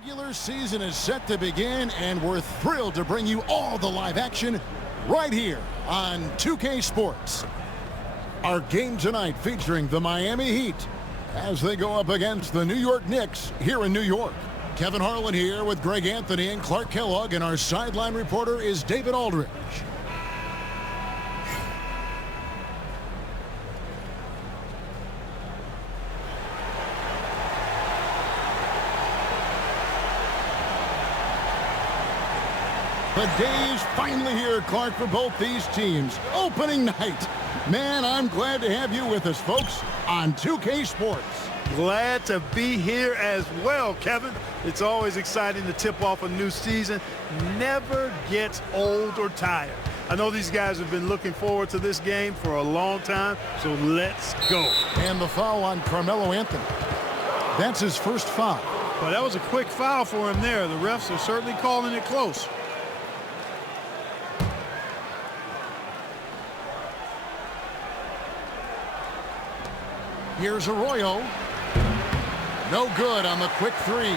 regular season is set to begin, and we're thrilled to bring you all the live action right here on 2K Sports. Our game tonight featuring the Miami Heat as they go up against the New York Knicks here in New York. Kevin Harlan here with Greg Anthony and Clark Kellogg, and our sideline reporter is David Aldridge. The day is finally here, Clark, for both these teams. Opening night. Man, I'm glad to have you with us, folks, on 2K Sports. Glad to be here as well, Kevin. It's always exciting to tip off a new season. Never gets old or tired. I know these guys have been looking forward to this game for a long time, so let's go. And the foul on Carmelo Anthony. That's his first foul. Well, that was a quick foul for him there. The refs are certainly calling it close. Here's Arroyo. No good on the quick three.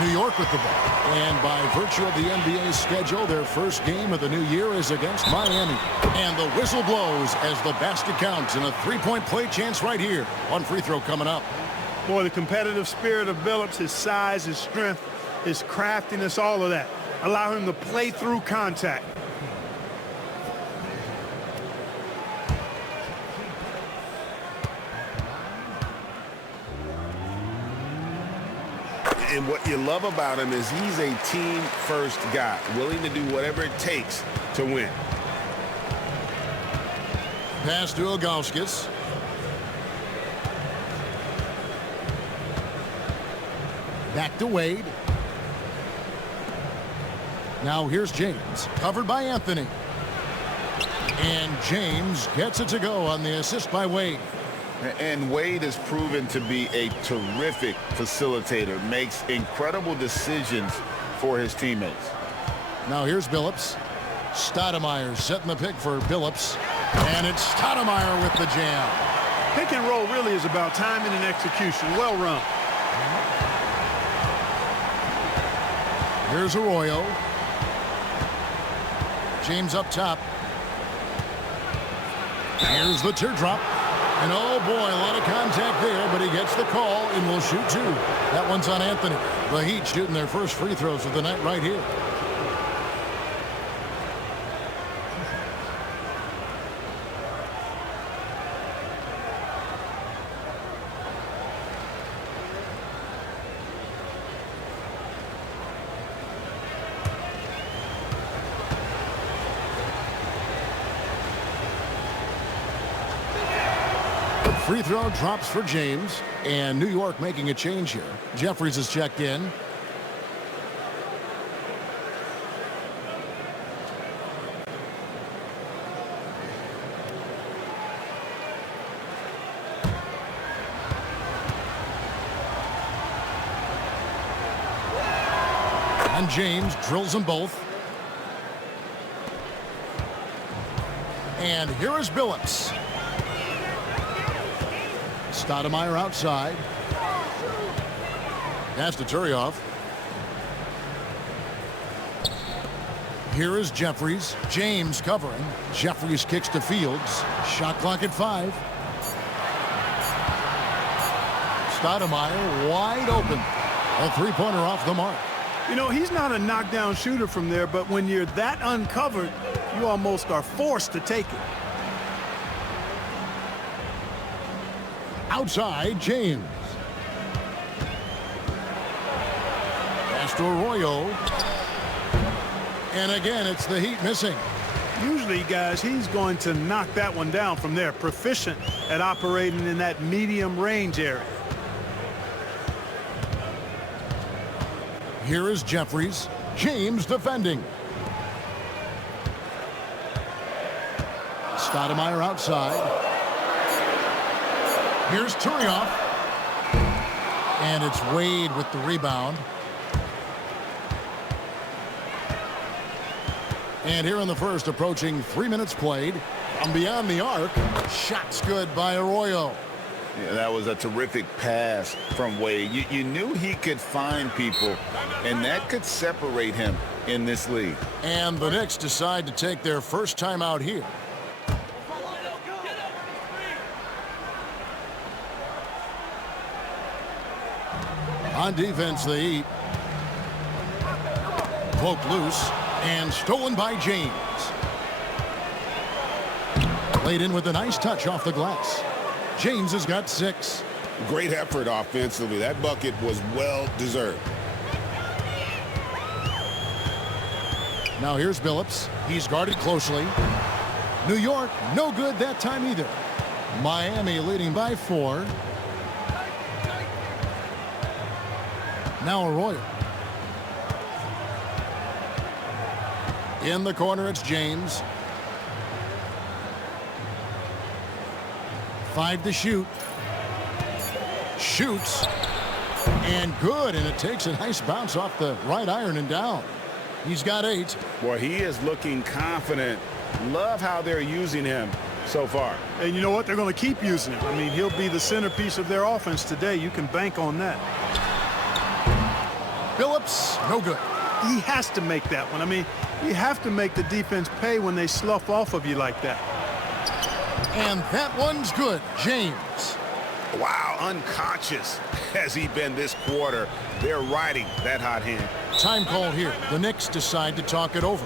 New York with the ball. And by virtue of the NBA schedule, their first game of the new year is against Miami. And the whistle blows as the basket counts, and a three-point play chance right here. One free throw coming up. Boy, the competitive spirit of Billups, his size, his strength, his craftiness, all of that. Allow him to play through contact. And what you love about him is he's a team-first guy, willing to do whatever it takes to win. Pass to Ilgauskas. Back to Wade. Now here's James, covered by Anthony. And James gets it to go on the assist by Wade. And Wade has proven to be a terrific facilitator, makes incredible decisions for his teammates. Now here's Billups. Stoudemire setting the pick for Billups. And it's Stoudemire with the jam. Pick and roll really is about timing and execution. Well run. Here's Arroyo. James up top. Here's the teardrop. And oh boy, a lot of contact there, but he gets the call and will shoot two. That one's on Anthony. The Heat shooting their first free throws of the night right here. Free throw drops for James, and New York making a change here. Jeffries is checked in. And James drills them both. And here is Billups. Stoudemire outside. Pass to Turioff. Here is Jeffries. James covering. Jeffries kicks to Fields. Shot clock at 5. Stoudemire wide open. A three-pointer off the mark. You know, he's not a knockdown shooter from there, but when you're that uncovered, you almost are forced to take it. Outside, James. Pass to Arroyo. And again, it's the Heat missing. Usually, guys, he's going to knock that one down from there. Proficient at operating in that medium range area. Here is Jeffries. James defending. Stoudemire outside. Here's Turioff. And it's Wade with the rebound. And here in the first, approaching 3 minutes played. From beyond the arc, shots good by Arroyo. Yeah, that was a terrific pass from Wade. You knew he could find people, and that could separate him in this league. And the Knicks decide to take their first time out here. On defense, the Heat. Poked loose and stolen by James. Laid in with a nice touch off the glass. James has got 6. Great effort offensively. That bucket was well deserved. Now here's Billups. He's guarded closely. New York, no good that time either. Miami leading by 4. Now Arroyo. In the corner, it's James. 5 to shoot. Shoots. And good. And it takes a nice bounce off the right iron and down. He's got 8. Boy, he is looking confident. Love how they're using him so far. And you know what? They're going to keep using him. I mean, he'll be the centerpiece of their offense today. You can bank on that. Billups, no good. He has to make that one. I mean, you have to make the defense pay when they slough off of you like that. And that one's good. James. Wow, unconscious has he been this quarter. They're riding that hot hand. Time called here. The Knicks decide to talk it over.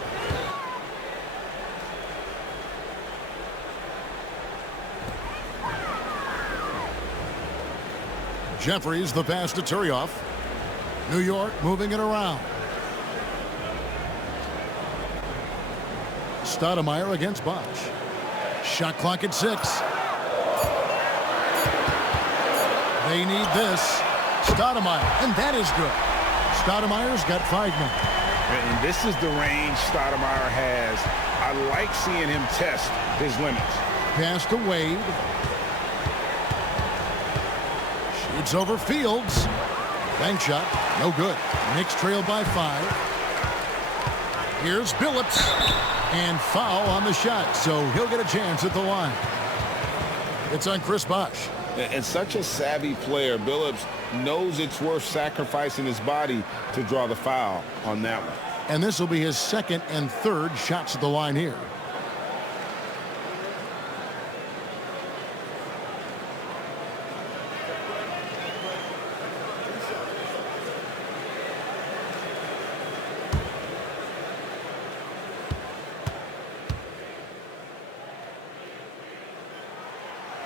Jeffries the pass to Turioff. New York moving it around. Stoudemire against Bosch. Shot clock at 6. They need this. Stoudemire, and that is good. Stoudemire's got 5 now. And this is the range Stoudemire has. I like seeing him test his limits. Pass to Wade. Shoots over Fields. Bank shot, no good. Knicks trail by 5. Here's Billups. And foul on the shot, so he'll get a chance at the line. It's on Chris Bosh. And such a savvy player. Billups knows it's worth sacrificing his body to draw the foul on that one. And this will be his 2nd and 3rd shots at the line here.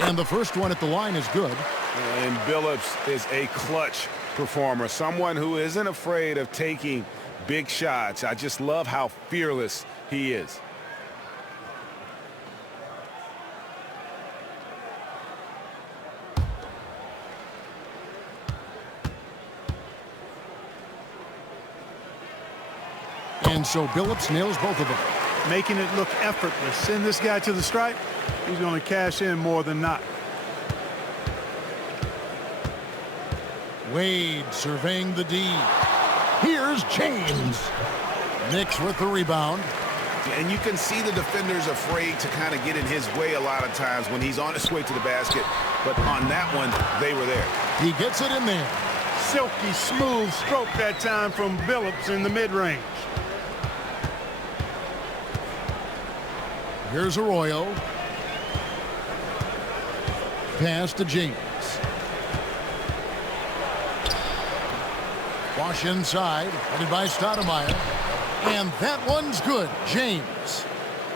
And the first one at the line is good. And Billups is a clutch performer, someone who isn't afraid of taking big shots. I just love how fearless he is. And so Billups nails both of them. Making it look effortless. Send this guy to the stripe. He's going to cash in more than not. Wade surveying the D. Here's James. Knicks with the rebound. And you can see the defenders afraid to kind of get in his way a lot of times when he's on his way to the basket. But on that one, they were there. He gets it in there. Silky smooth stroke that time from Billups in the mid-range. Here's Arroyo. Pass to James. Wash inside, headed by Stoudemire. And that one's good. James.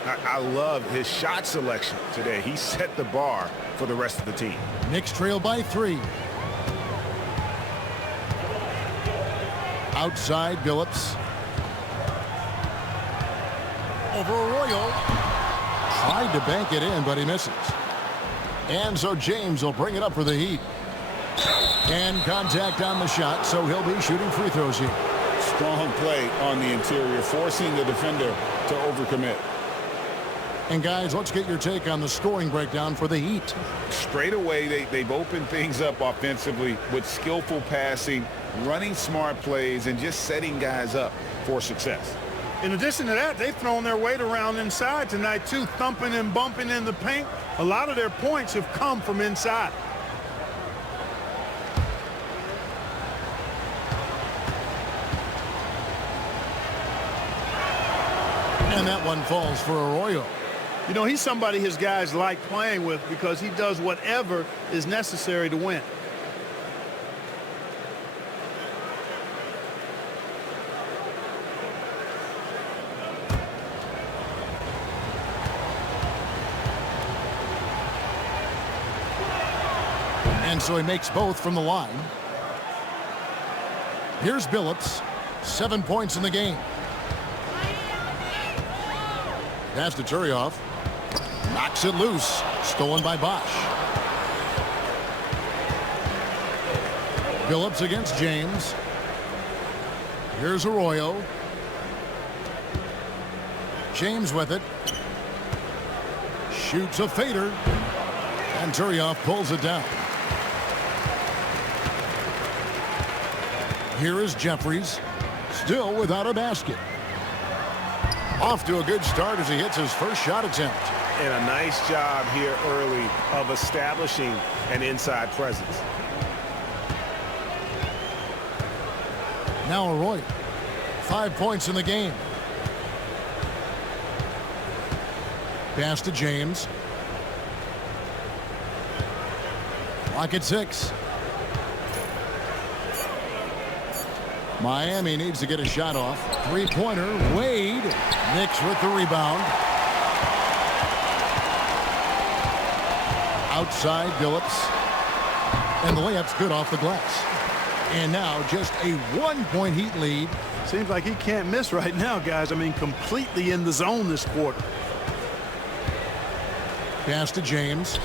I love his shot selection today. He set the bar for the rest of the team. Knicks trail by 3. Outside, Billups. Over Arroyo. Tried to bank it in, but he misses. And so James will bring it up for the Heat. And contact on the shot, so he'll be shooting free throws here. Strong play on the interior, forcing the defender to overcommit. And guys, let's get your take on the scoring breakdown for the Heat. Straight away, they've opened things up offensively with skillful passing, running smart plays, and just setting guys up for success. In addition to that, they've thrown their weight around inside tonight, too, thumping and bumping in the paint. A lot of their points have come from inside. And that one falls for Arroyo. You know, he's somebody his guys like playing with because he does whatever is necessary to win. And so he makes both from the line. Here's Billups. 7 points in the game. Pass to Turioff. Knocks it loose. Stolen by Bosch. Billups against James. Here's Arroyo. James with it. Shoots a fader. And Turioff pulls it down. Here is Jeffries, still without a basket. Off to a good start as he hits his first shot attempt. And a nice job here early of establishing an inside presence. Now Arroyo, 5 points in the game. Pass to James. Clock at 6. Miami needs to get a shot off. Three-pointer, Wade. Knicks with the rebound. Outside, Billups. And the layup's good off the glass. And now just a 1-point Heat lead. Seems like he can't miss right now, guys. I mean, completely in the zone this quarter. Pass to James.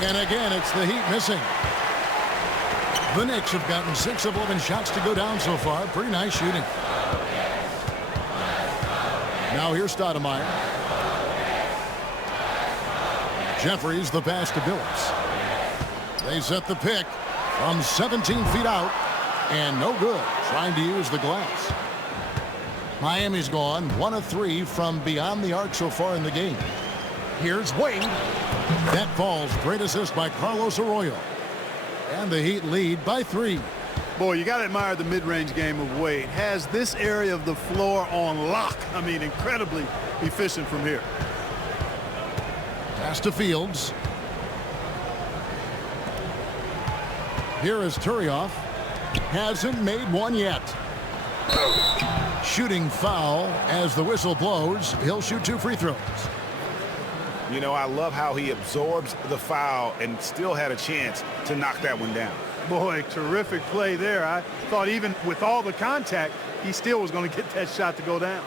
And again, it's the Heat missing. The Knicks have gotten 6 of 11 shots to go down so far. Pretty nice shooting. Now here's Stoudemire. Jeffries the pass to Billups. They set the pick from 17 feet out. And no good. Trying to use the glass. Miami's gone 1 of 3 from beyond the arc so far in the game. Here's Wade. That falls. Great assist by Carlos Arroyo. And the Heat lead by 3. Boy, you got to admire the mid-range game of Wade. Has this area of the floor on lock. I mean, incredibly efficient from here. Pass to Fields. Here is Turioff. Hasn't made one yet. Shooting foul as the whistle blows. He'll shoot 2 free throws. You know, I love how he absorbs the foul and still had a chance to knock that one down. Boy, terrific play there. I thought even with all the contact, he still was going to get that shot to go down.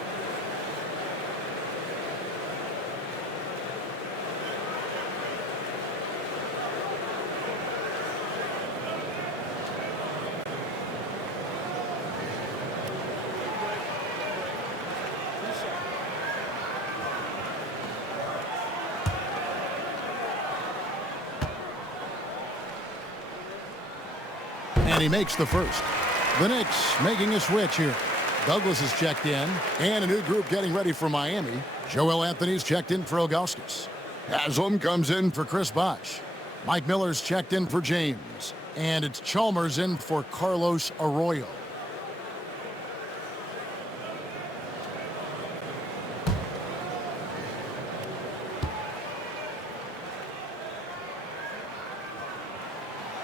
And he makes the first. The Knicks making a switch here. Douglas is checked in. And a new group getting ready for Miami. Joel Anthony's checked in for Ilgauskas. Haslam comes in for Chris Bosh. Mike Miller's checked in for James. And it's Chalmers in for Carlos Arroyo.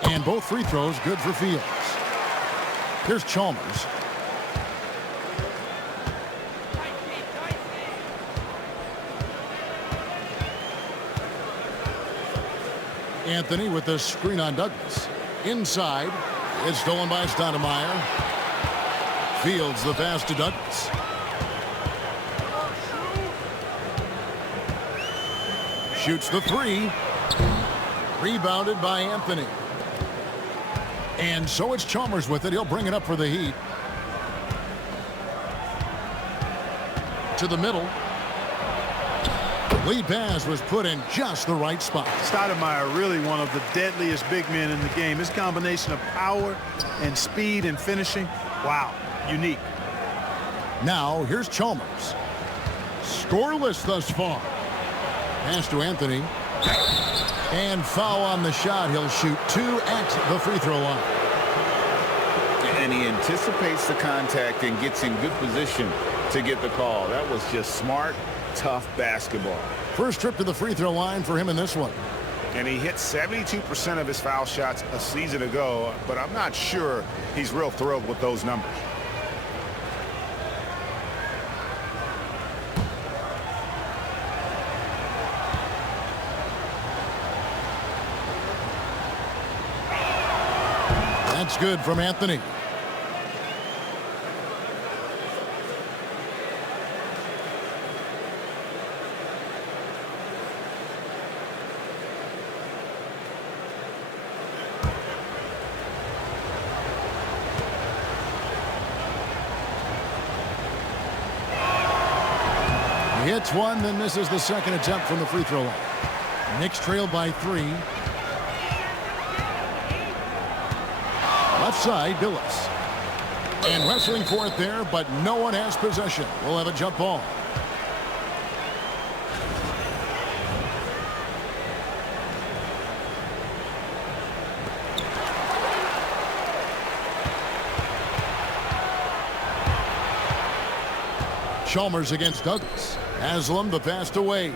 And both free throws good for Fields. Here's Chalmers. Anthony with the screen on Douglas. Inside. It's stolen by Stoudemire. Fields the pass to Douglas. Shoots the 3. Rebounded by Anthony. And so it's Chalmers with it. He'll bring it up for the Heat. To the middle. Lead pass was put in just the right spot. Stoudemire really one of the deadliest big men in the game. His combination of power and speed and finishing, wow, unique. Now here's Chalmers. Scoreless thus far. Pass to Anthony. And foul on the shot. He'll shoot 2 at the free throw line. And he anticipates the contact and gets in good position to get the call. That was just smart, tough basketball. First trip to the free throw line for him in this one. And he hit 72% of his foul shots a season ago, but I'm not sure he's real thrilled with those numbers. That's good from Anthony. He hits one, then misses the second attempt from the free throw line. Knicks trail by 3. Left side, Billups. And wrestling for it there, but no one has possession. We'll have a jump ball. Chalmers against Douglas. Haslam the pass to Wade.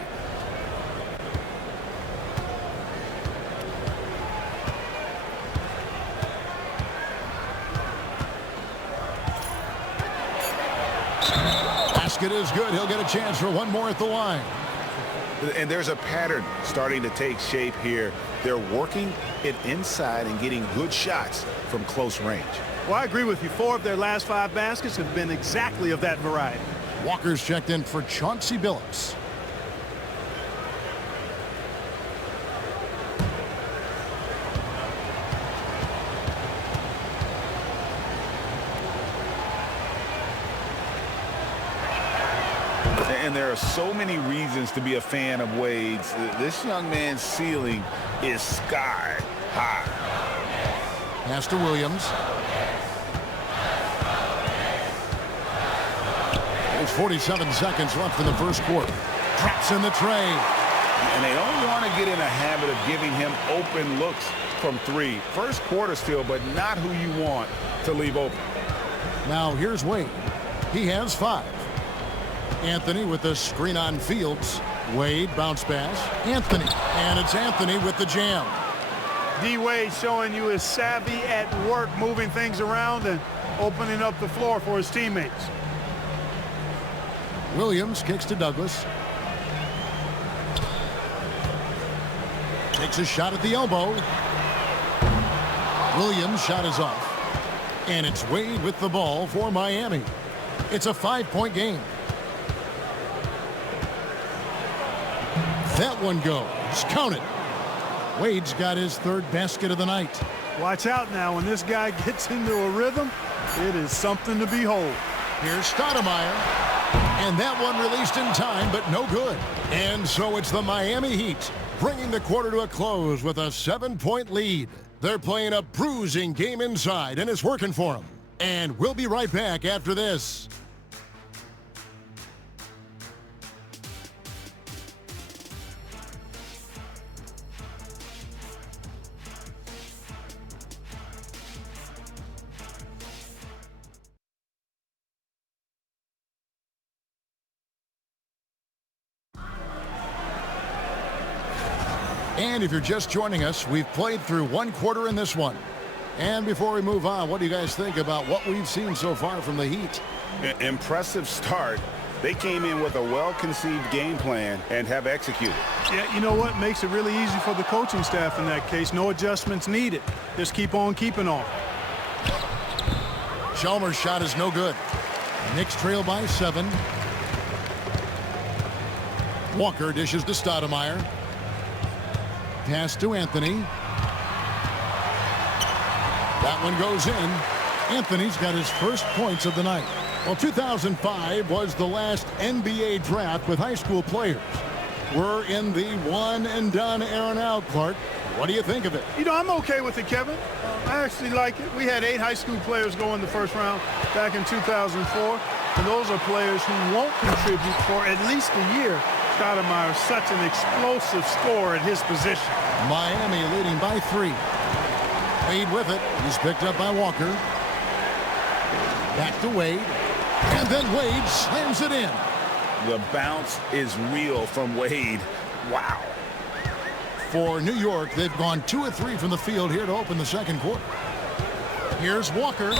Basket is good. He'll get a chance for one more at the line. And there's a pattern starting to take shape here. They're working it inside and getting good shots from close range. Well, I agree with you. 4 of their last 5 baskets have been exactly of that variety. Walker's checked in for Chauncey Billups. And there are so many reasons to be a fan of Wade's. This young man's ceiling is sky high. Pass to Williams. There's 47 seconds left in the first quarter. Drops in the tray. And they don't want to get in a habit of giving him open looks from 3. First quarter still, but not who you want to leave open. Now here's Wade. He has 5. Anthony with the screen on Fields. Wade bounce pass. Anthony. And it's Anthony with the jam. D-Wade showing you his savvy at work, moving things around and opening up the floor for his teammates. Williams kicks to Douglas. Takes a shot at the elbow. Williams' shot is off. And it's Wade with the ball for Miami. It's a 5-point game. That one goes. Count it. Wade's got his 3rd basket of the night. Watch out now. When this guy gets into a rhythm, it is something to behold. Here's Stoudemire. And that one released in time, but no good. And so it's the Miami Heat bringing the quarter to a close with a 7-point lead. They're playing a bruising game inside, and it's working for them. And we'll be right back after this. And if you're just joining us, we've played through 1 quarter in this one. And before we move on, what do you guys think about what we've seen so far from the Heat? Impressive start. They came in with a well-conceived game plan and have executed. Yeah, you know what? Makes it really easy for the coaching staff in that case. No adjustments needed. Just keep on keeping on. Chalmers' shot is no good. Knicks trail by 7. Walker dishes to Stoudemire. Pass to Anthony. That one goes in. Anthony's got his first points of the night. Well, 2005 was the last NBA draft with high school players. We're in the one-and-done era now, Clark. What do you think of it? You know, I'm okay with it, Kevin. I actually like it. We had 8 high school players go in the first round back in 2004. And those are players who won't contribute for at least a year. Stoudemire is such an explosive scorer at his position. Miami leading by 3. Wade with it. He's picked up by Walker. Back to Wade. And then Wade slams it in. The bounce is real from Wade. Wow. For New York, they've gone 2 of 3 from the field here to open the second quarter. Here's Walker.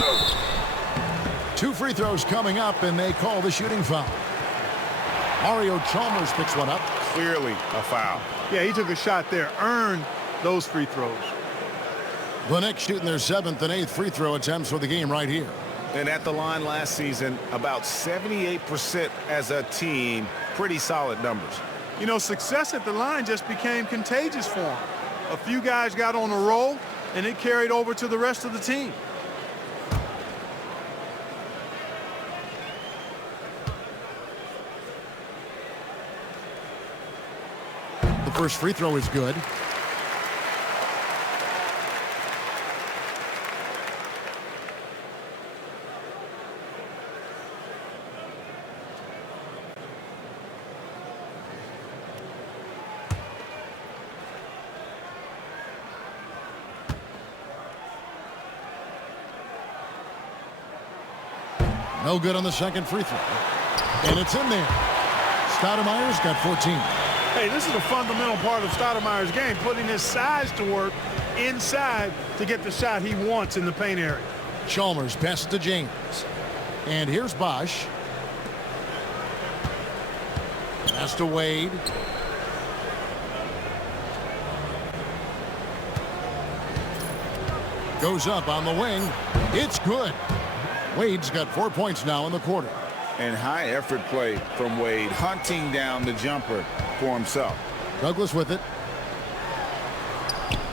2 free throws coming up, and they call the shooting foul. Mario Chalmers picks one up. Clearly a foul. Yeah, he took a shot there, earned those free throws. The Knicks shooting their 7th and 8th free throw attempts for the game right here. And at the line last season, about 78% as a team. Pretty solid numbers. You know, success at the line just became contagious for him. A few guys got on a roll, and it carried over to the rest of the team. The first free throw is good. No good on the second free throw. And it's in there. Stoudemire's got 14. Hey, this is a fundamental part of Stoudemire's game, putting his size to work inside to get the shot he wants in the paint area. Chalmers pass to James. And here's Bosch. Pass to Wade. Goes up on the wing. It's good. Wade's got 4 points now in the quarter. And high effort play from Wade, hunting down the jumper for himself. Douglas with it.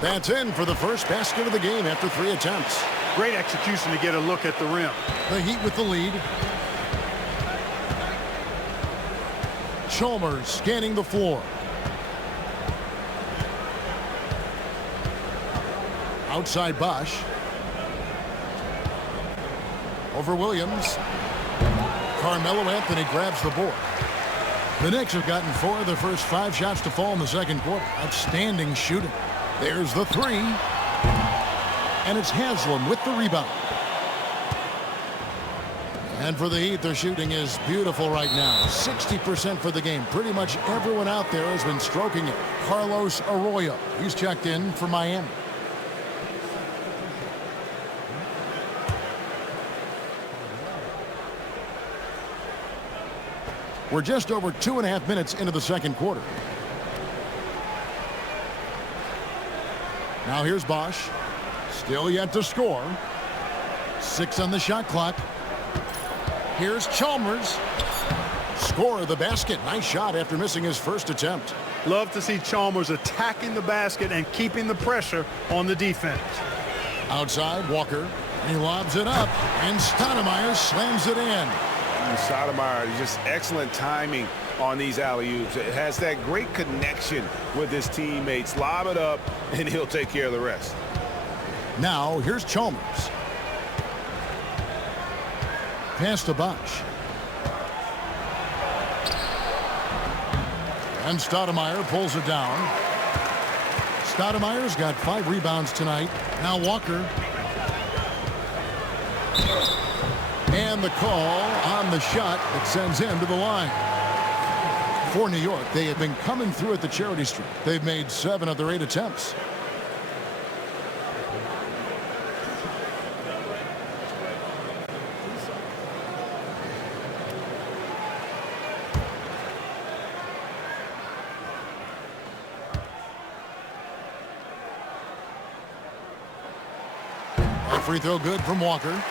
That's in for the first basket of the game after 3 attempts. Great execution to get a look at the rim. The Heat with the lead. Chalmers scanning the floor. Outside Bosch. Over Williams. Carmelo Anthony grabs the board. The Knicks have gotten 4 of their first 5 shots to fall in the second quarter. Outstanding shooting. There's the 3. And it's Haslam with the rebound. And for the Heat, their shooting is beautiful right now. 60% for the game. Pretty much everyone out there has been stroking it. Carlos Arroyo, he's checked in for Miami. We're just over 2.5 minutes into the second quarter. Now here's Bosch. Still yet to score. 6 on the shot clock. Here's Chalmers. Score of the basket. Nice shot after missing his first attempt. Love to see Chalmers attacking the basket and keeping the pressure on the defense. Outside, Walker. And he lobs it up. And Stoudemire slams it in. Stoudemire, just excellent timing on these alley-oops. It has that great connection with his teammates. Lob it up, and he'll take care of the rest. Now, here's Chalmers. Pass to Bosch. And Stoudemire pulls it down. Stoudemire's got 5 rebounds tonight. Now Walker. And the call on the shot that sends him to the line. For New York, they have been coming through at the charity stripe. They've made 7 of their 8 attempts. A free throw good from Walker.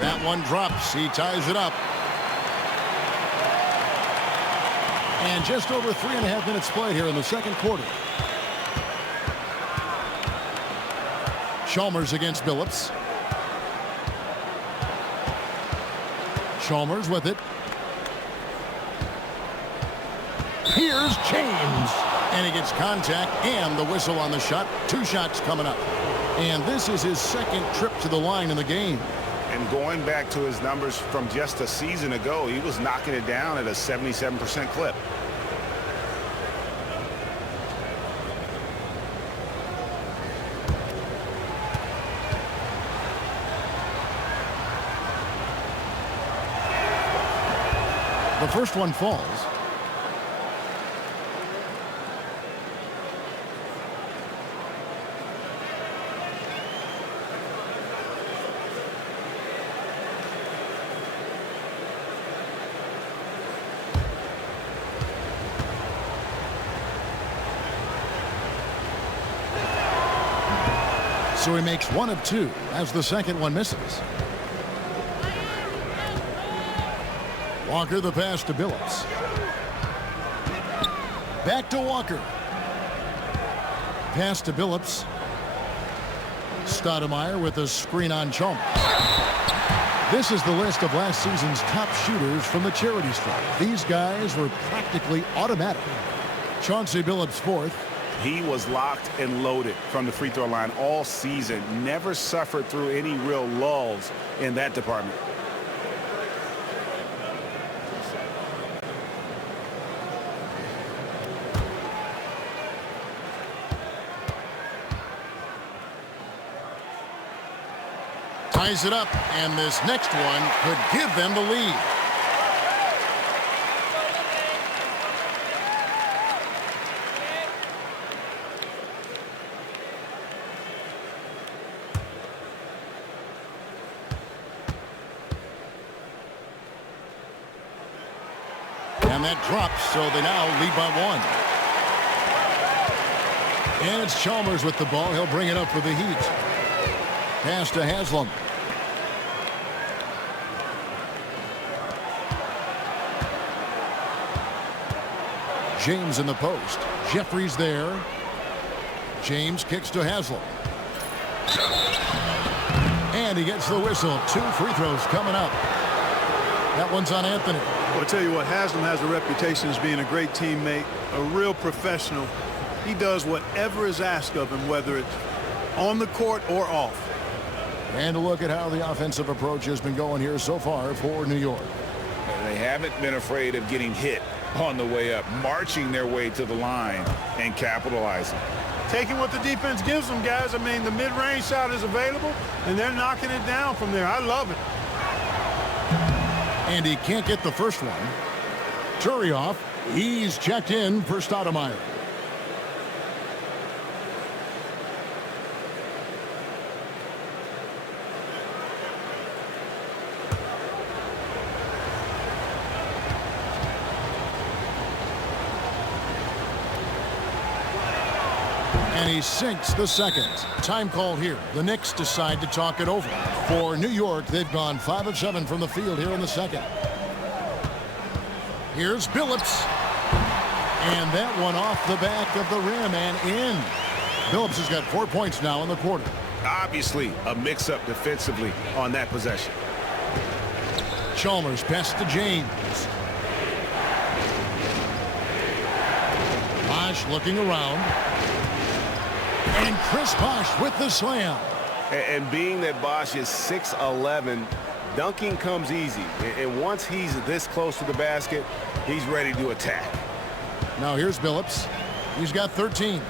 That one drops. He ties it up. And just over 3.5 minutes played here in the second quarter. Chalmers against Billups. Chalmers with it. Here's James. And he gets contact and the whistle on the shot. 2 shots coming up. And this is his second trip to the line in the game. And going back to his numbers from just a season ago, he was knocking it down at a 77% clip. The first one falls. So he makes 1 of 2 as the second one misses. Walker the pass to Billups. Back to Walker. Pass to Billups. Stoudemire with a screen on Chalmers. This is the list of last season's top shooters from the charity stripe. These guys were practically automatic. Chauncey Billups fourth. He was locked and loaded from the free throw line all season. Never suffered through any real lulls in that department. Ties it up, and this next one could give them the lead. And that drops, so they now lead by 1. And it's Chalmers with the ball. He'll bring it up for the Heat. Pass to Haslam. James in the post. Jeffries there. James kicks to Haslam. And he gets the whistle. 2 free throws coming up. That one's on Anthony. Well, I'll tell you what, Haslam has a reputation as being a great teammate, a real professional. He does whatever is asked of him, whether it's on the court or off. And a look at how the offensive approach has been going here so far for New York. They haven't been afraid of getting hit on the way up, marching their way to the line and capitalizing. Taking what the defense gives them, guys. I mean, the mid-range shot is available, and they're knocking it down from there. I love it. And he can't get the first one. Turioff, he's checked in for Stoudemire. And he sinks the second. Time call here. The Knicks decide to talk it over. For New York, they've gone 5 of 7 from the field here in the second. Here's Billups. And that one off the back of the rim and in. Billups has got 4 points now in the quarter. Obviously a mix-up defensively on that possession. Chalmers pass to James. Bosh looking around. And Chris Bosh with the slam. And being that Bosh is 6'11", dunking comes easy. And once he's this close to the basket, he's ready to attack. Now here's Billups. He's got 13.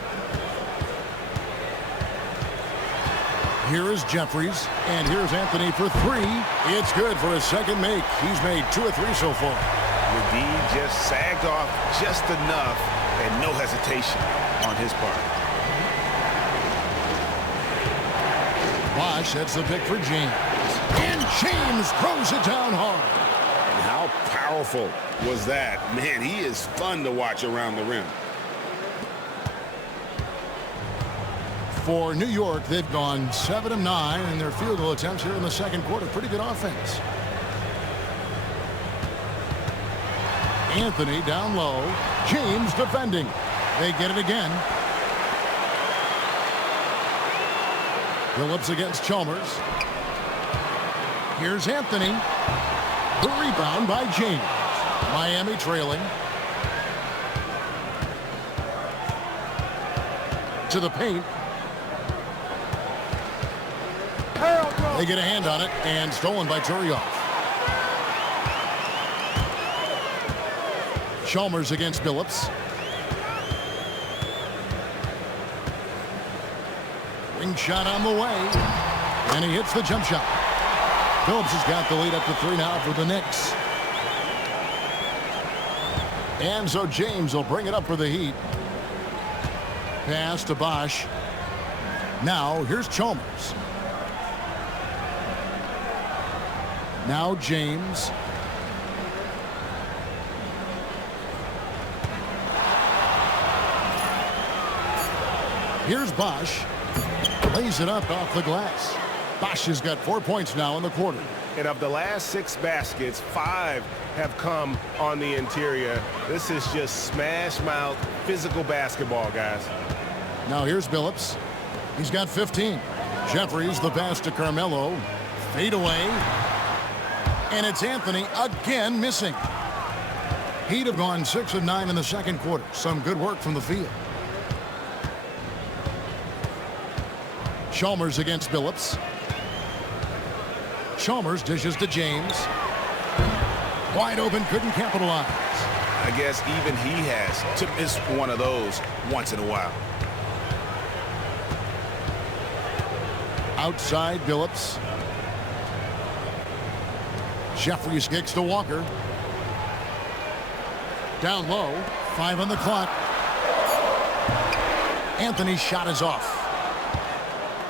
Here is Jeffries. And here's Anthony for 3. It's good for his second make. He's made 2 of 3 so far. McGee just sagged off just enough and no hesitation on his part. Bosh sets the pick for James. And James throws it down hard. And how powerful was that? Man, he is fun to watch around the rim. For New York, they've gone 7 of 9 in their field goal attempts here in the second quarter. Pretty good offense. Anthony down low. James defending. They get it again. Billups against Chalmers. Here's Anthony. The rebound by James. Miami trailing. To the paint. They get a hand on it and stolen by Turioff. Chalmers against Billups. Ring shot on the way. And he hits the jump shot. Billups has got the lead up to 3 now for the Knicks. And so James will bring it up for the Heat. Pass to Bosch. Now here's Chalmers. Now James. Here's Bosch. Lays it up off the glass. Bosch has got 4 points now in the quarter. And of the last 6 baskets, 5 have come on the interior. This is just smash mouth physical basketball, guys. Now here's Billups. He's got 15. Jeffries the pass to Carmelo. Fade away. And it's Anthony again missing. Heat have gone 6 of 9 in the second quarter. Some good work from the field. Chalmers against Billups. Chalmers dishes to James. Wide open, couldn't capitalize. I guess even he has to miss one of those once in a while. Outside Billups. Jeffries kicks to Walker. Down low, 5 on the clock. Anthony's shot is off.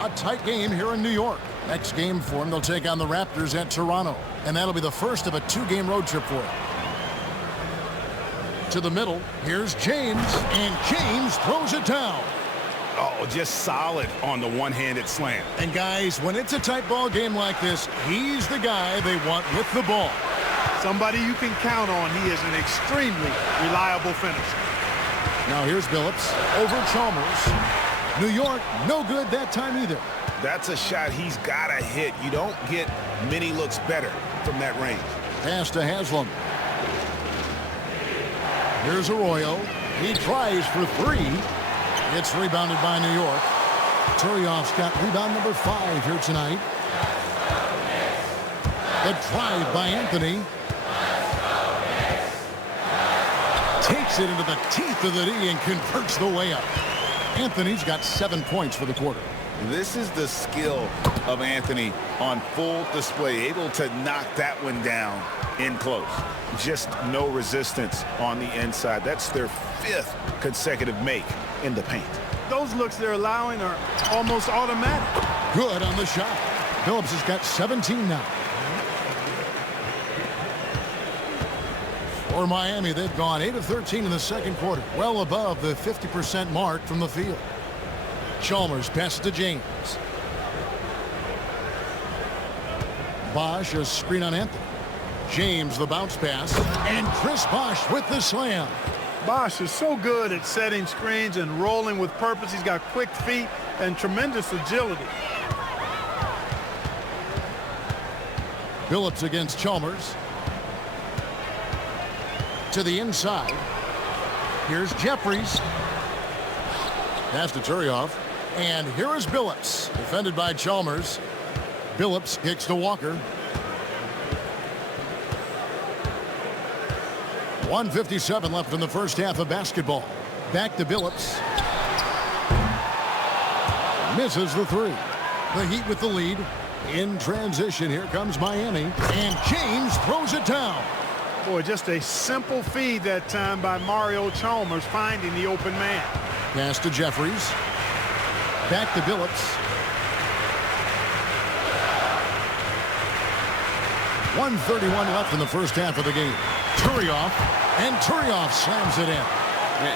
A tight game here in New York. Next game for them, they'll take on the Raptors at Toronto. And that'll be the first of a 2-game road trip for them. To the middle, here's James. And James throws it down. Oh, just solid on the one-handed slam. And guys, when it's a tight ball game like this, he's the guy they want with the ball. Somebody you can count on. He is an extremely reliable finisher. Now here's Billups over Chalmers. New York, no good that time either. That's a shot he's got to hit. You don't get many looks better from that range. Pass to Haslam. Here's Arroyo. He tries for 3. It's rebounded by New York. Turioff's got rebound number 5 here tonight. The drive by Anthony. Takes it into the teeth of the D and converts the layup. Anthony's got 7 points for the quarter. This is the skill of Anthony on full display, able to knock that one down in close. Just no resistance on the inside. That's their 5th consecutive make in the paint. Those looks they're allowing are almost automatic. Good on the shot. Billups has got 17 now. For Miami, they've gone 8 of 13 in the second quarter, well above the 50% mark from the field. Chalmers passes to James. Bosch, a screen on Anthony. James, the bounce pass. And Chris Bosch with the slam. Bosch is so good at setting screens and rolling with purpose. He's got quick feet and tremendous agility. Billups against Chalmers. To the inside. Here's Jeffries. Pass to Turioff. And here is Billups, defended by Chalmers. Billups kicks to Walker. 1:57 left in the first half of basketball. Back to Billups. Misses the 3. The Heat with the lead. In transition, here comes Miami. And James throws it down. Boy, just a simple feed that time by Mario Chalmers, finding the open man. Pass to Jeffries. Back to Billups. 1:31 left in the first half of the game. Turioff, and Turioff slams it in.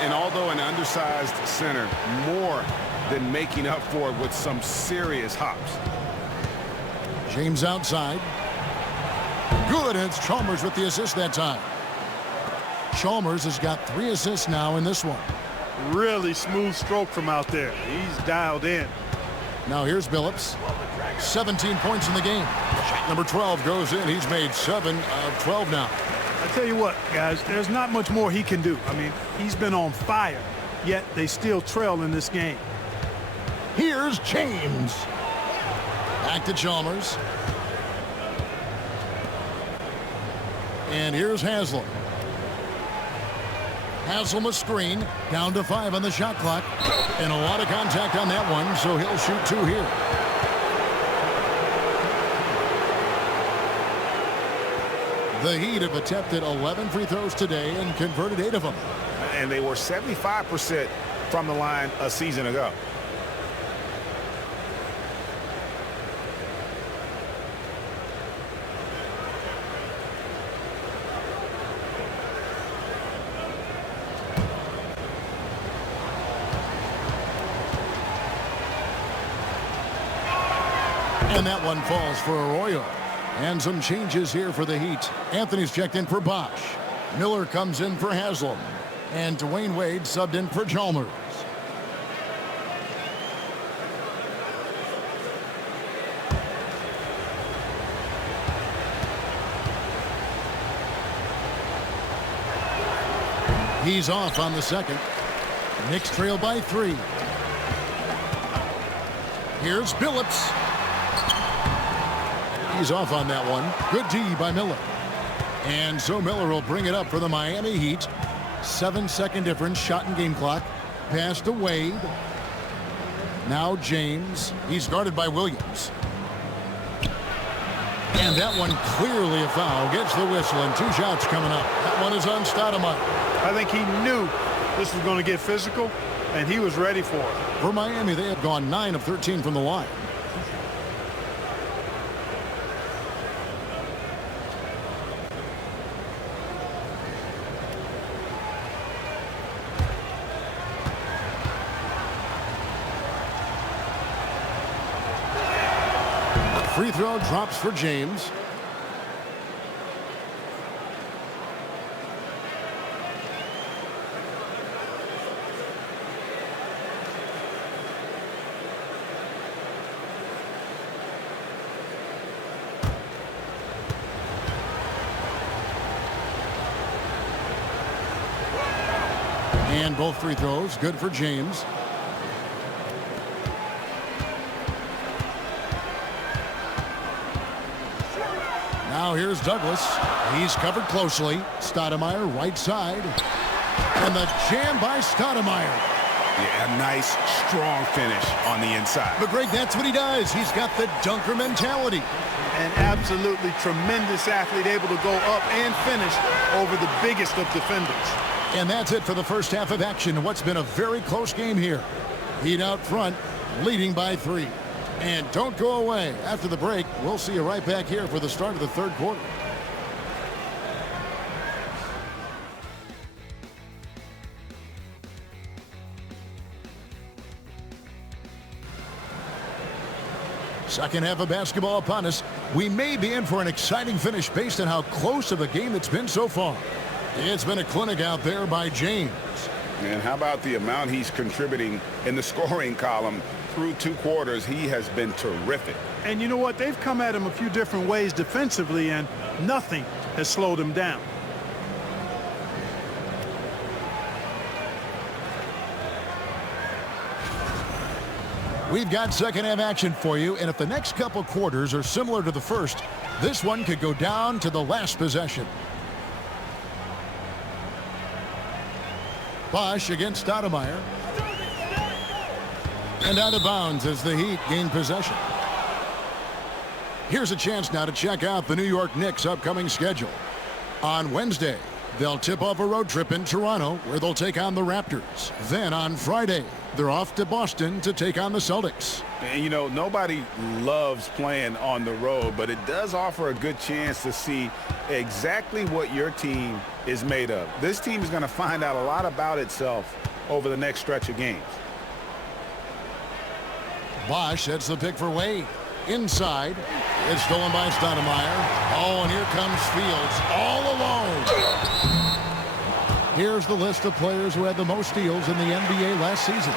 And although an undersized center, more than making up for it with some serious hops. James outside. Good, and it's Chalmers with the assist that time. Chalmers has got 3 assists now in this one. Really smooth stroke from out there. He's dialed in. Now here's Billups. 17 points in the game. Shot number 12 goes in. He's made 7 of 12 now. I tell you what, guys, there's not much more he can do. I mean, he's been on fire, yet they still trail in this game. Here's James. Back to Chalmers. And here's Haslam. Haslam a screen. Down to 5 on the shot clock. And a lot of contact on that one, so he'll shoot 2 here. The Heat have attempted 11 free throws today and converted 8 of them. And they were 75% from the line a season ago. And that one falls for Arroyo. And some changes here for the Heat. Anthony's checked in for Bosch. Miller comes in for Haslam. And Dwayne Wade subbed in for Chalmers. He's off on the second. Knicks trail by 3. Here's Billups. He's off on that one. Good D by Miller. And so Miller will bring it up for the Miami Heat. 7-second difference, shot and game clock. Pass to Wade. Now James. He's guarded by Williams. And that one clearly a foul. Gets the whistle and 2 shots coming up. That one is on Stoudemire. I think he knew this was going to get physical, and he was ready for it. For Miami, they have gone 9 of 13 from the line. Free throw drops for James. And both free throws good for James. Now here's Douglas. He's covered closely. Stoudemire right side. And the jam by Stoudemire. Yeah, nice, strong finish on the inside. But Greg, that's what he does. He's got the dunker mentality. An absolutely tremendous athlete, able to go up and finish over the biggest of defenders. And that's it for the first half of action. What's been a very close game here. Heat out front, leading by 3. And don't go away. After the break, we'll see you right back here for the start of the third quarter. Second half of basketball upon us. We may be in for an exciting finish based on how close of a game it's been so far. It's been a clinic out there by James. And how about the amount he's contributing in the scoring column? Through 2 quarters, he has been terrific. And you know what? They've come at him a few different ways defensively, and nothing has slowed him down. We've got second half action for you, and if the next couple quarters are similar to the first, this one could go down to the last possession. Bosch against Stoudemire. And out of bounds as the Heat gain possession. Here's a chance now to check out the New York Knicks' upcoming schedule. On Wednesday, they'll tip off a road trip in Toronto where they'll take on the Raptors. Then on Friday, they're off to Boston to take on the Celtics. And you know, nobody loves playing on the road, but it does offer a good chance to see exactly what your team is made of. This team is going to find out a lot about itself over the next stretch of games. Bosch sets the pick for Wade. Inside. It's stolen by Stoudemire. Oh, and here comes Fields all alone. Here's the list of players who had the most steals in the NBA last season.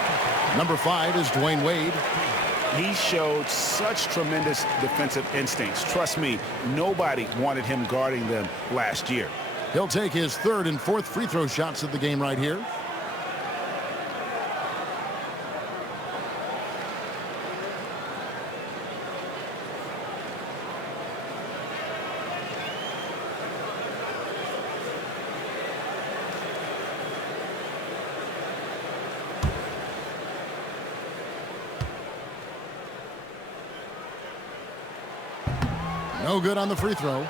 Number 5 is Dwayne Wade. He showed such tremendous defensive instincts. Trust me, nobody wanted him guarding them last year. He'll take his 3rd and 4th free throw shots of the game right here. No good on the free throw.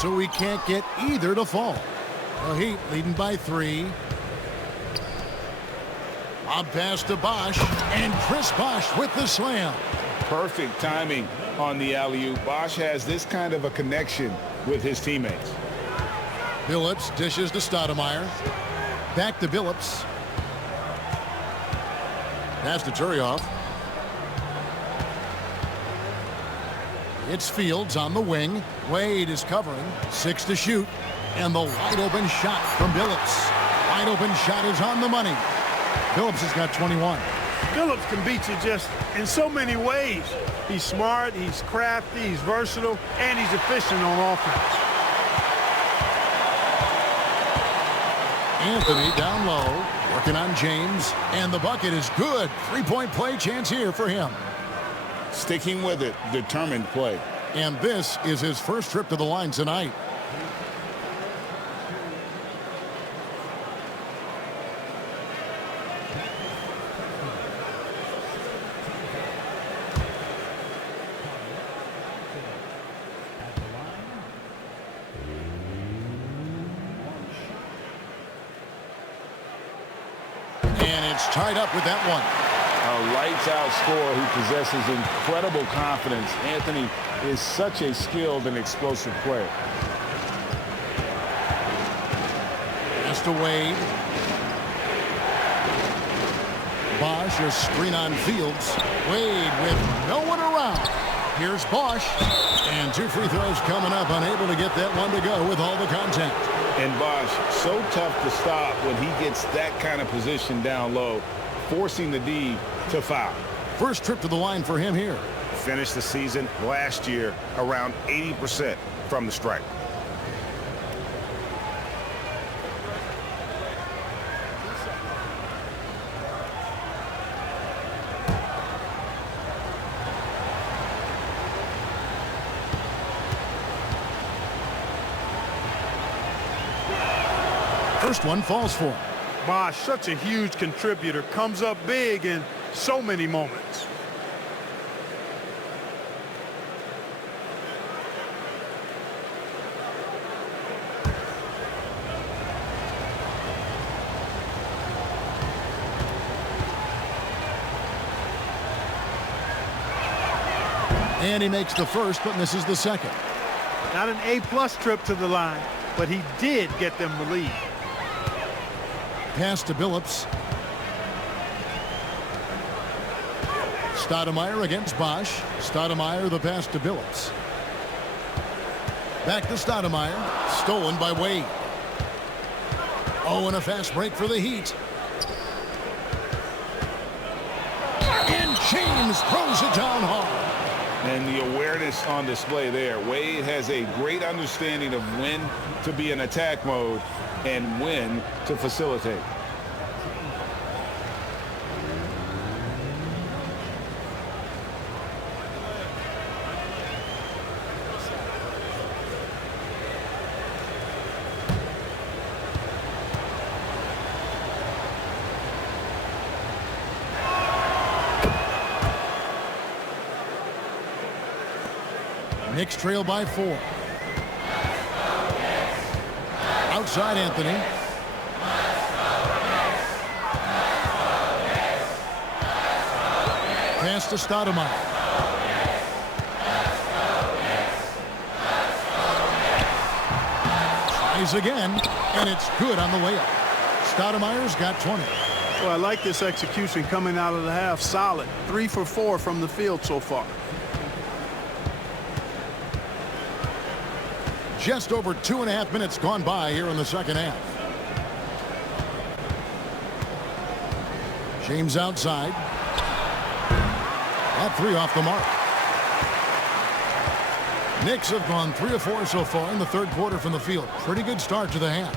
So we can't get either to fall. The Heat leading by 3. Lob pass to Bosh, and Chris Bosh with the slam. Perfect timing on the alley-oop. Bosh has this kind of a connection with his teammates. Billups dishes to Stoudemire. Back to Billups. Pass to Turioff. It's Fields on the wing. Wade is covering. 6 to shoot. And the wide open shot from Billups. Wide open shot is on the money. Billups has got 21. Billups can beat you just in so many ways. He's smart, he's crafty, he's versatile, and he's efficient on offense. Anthony down low, working on James, and the bucket is good. 3-point play chance here for him. Sticking with it, determined play. And this is his first trip to the line tonight. And it's tied up with that one. A lights-out scorer who possesses incredible confidence. Anthony is such a skilled and explosive player. Pass to Wade. Bosh, a screen on Fields. Wade with no one around. Here's Bosh. And 2 free throws coming up. Unable to get that one to go with all the contact. And Bosh, so tough to stop when he gets that kind of position down low, forcing the D to foul. First trip to the line for him here. Finished the season last year around 80% from the stripe. First one falls for him. Bosh, such a huge contributor, comes up big in so many moments. And he makes the first, but misses the second. Not an A-plus trip to the line, but he did get them the lead. Pass to Billups. Stoudemire against Bosh. Stoudemire the pass to Billups. Back to Stoudemire. Stolen by Wade. Oh, and a fast break for the Heat. And James throws it down hard. And the awareness on display there. Wade has a great understanding of when to be in attack mode and when to facilitate. Knicks trail by 4. Outside Anthony. Pass to Stoudemire. Tries again, and it's good on the way up. Stoudemire's got 20. Well, I like this execution coming out of the half. Solid. 3 for 4 from the field so far. Just over 2.5 minutes gone by here in the second half. James outside. That 3 off the mark. Knicks have gone 3 of 4 so far in the third quarter from the field. Pretty good start to the half.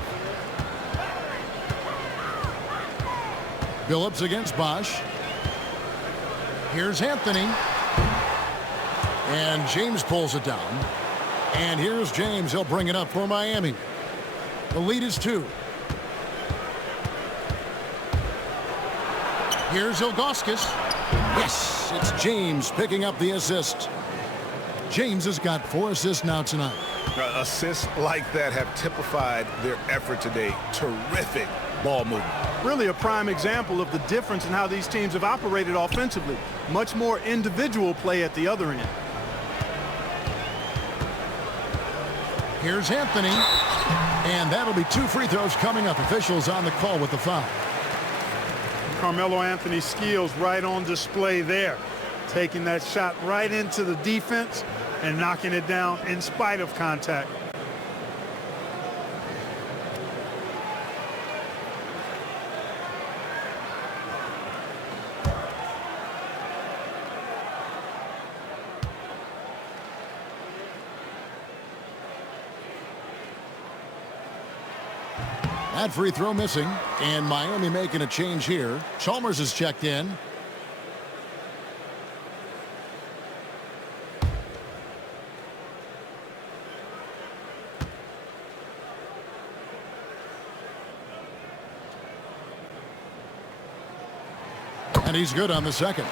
Billups against Bosch. Here's Anthony. And James pulls it down. And here's James. He'll bring it up for Miami. The lead is 2. Here's Ilgauskas. Yes, it's James picking up the assist. James has got 4 assists now tonight. Assists like that have typified their effort today. Terrific ball movement. Really a prime example of the difference in how these teams have operated offensively. Much more individual play at the other end. Here's Anthony. And that'll be 2 free throws coming up. Officials on the call with the foul. Carmelo Anthony's skills right on display there. Taking that shot right into the defense and knocking it down in spite of contact. That free throw missing, and Miami making a change here. Chalmers is checked in. And he's good on the second.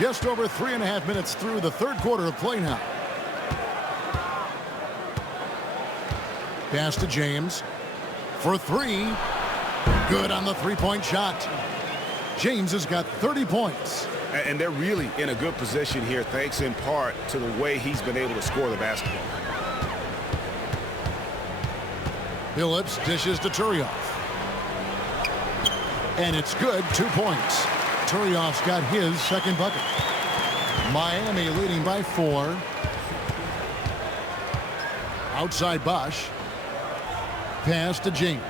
Just over 3.5 minutes through the third quarter of play now. Pass to James for 3. Good on the three-point shot. James has got 30 points. And they're really in a good position here, thanks in part to the way he's been able to score the basketball. Billups dishes to Turioff. And it's good, 2 points. Turioff's got his second bucket. Miami leading by 4. Outside Bosch. Pass to James.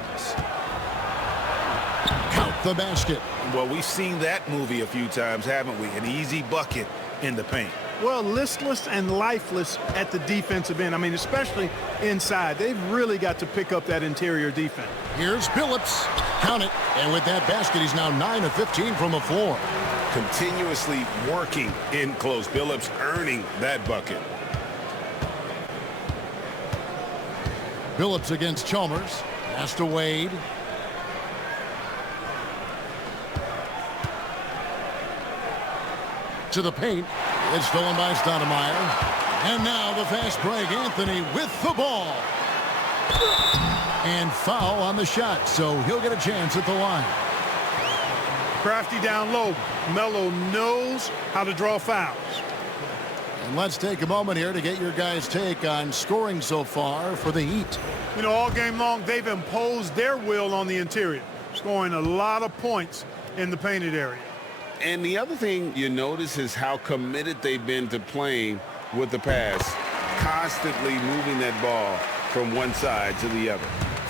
Count the basket. Well, we've seen that movie a few times, haven't we? An easy bucket in the paint. Well, listless and lifeless at the defensive end. I mean, especially inside. They've really got to pick up that interior defense. Here's Billups. Count it. And with that basket, he's now 9 of 15 from the floor. Continuously working in close. Billups earning that bucket. Billups against Chalmers. Pass to Wade. To the paint. It's stolen by Stoudemire. And now the fast break. Anthony with the ball. And foul on the shot, so he'll get a chance at the line. Crafty down low. Melo knows how to draw fouls. And let's take a moment here to get your guys' take on scoring so far for the Heat. You know, all game long, they've imposed their will on the interior, scoring a lot of points in the painted area. And the other thing you notice is how committed they've been to playing with the pass, constantly moving that ball from one side to the other.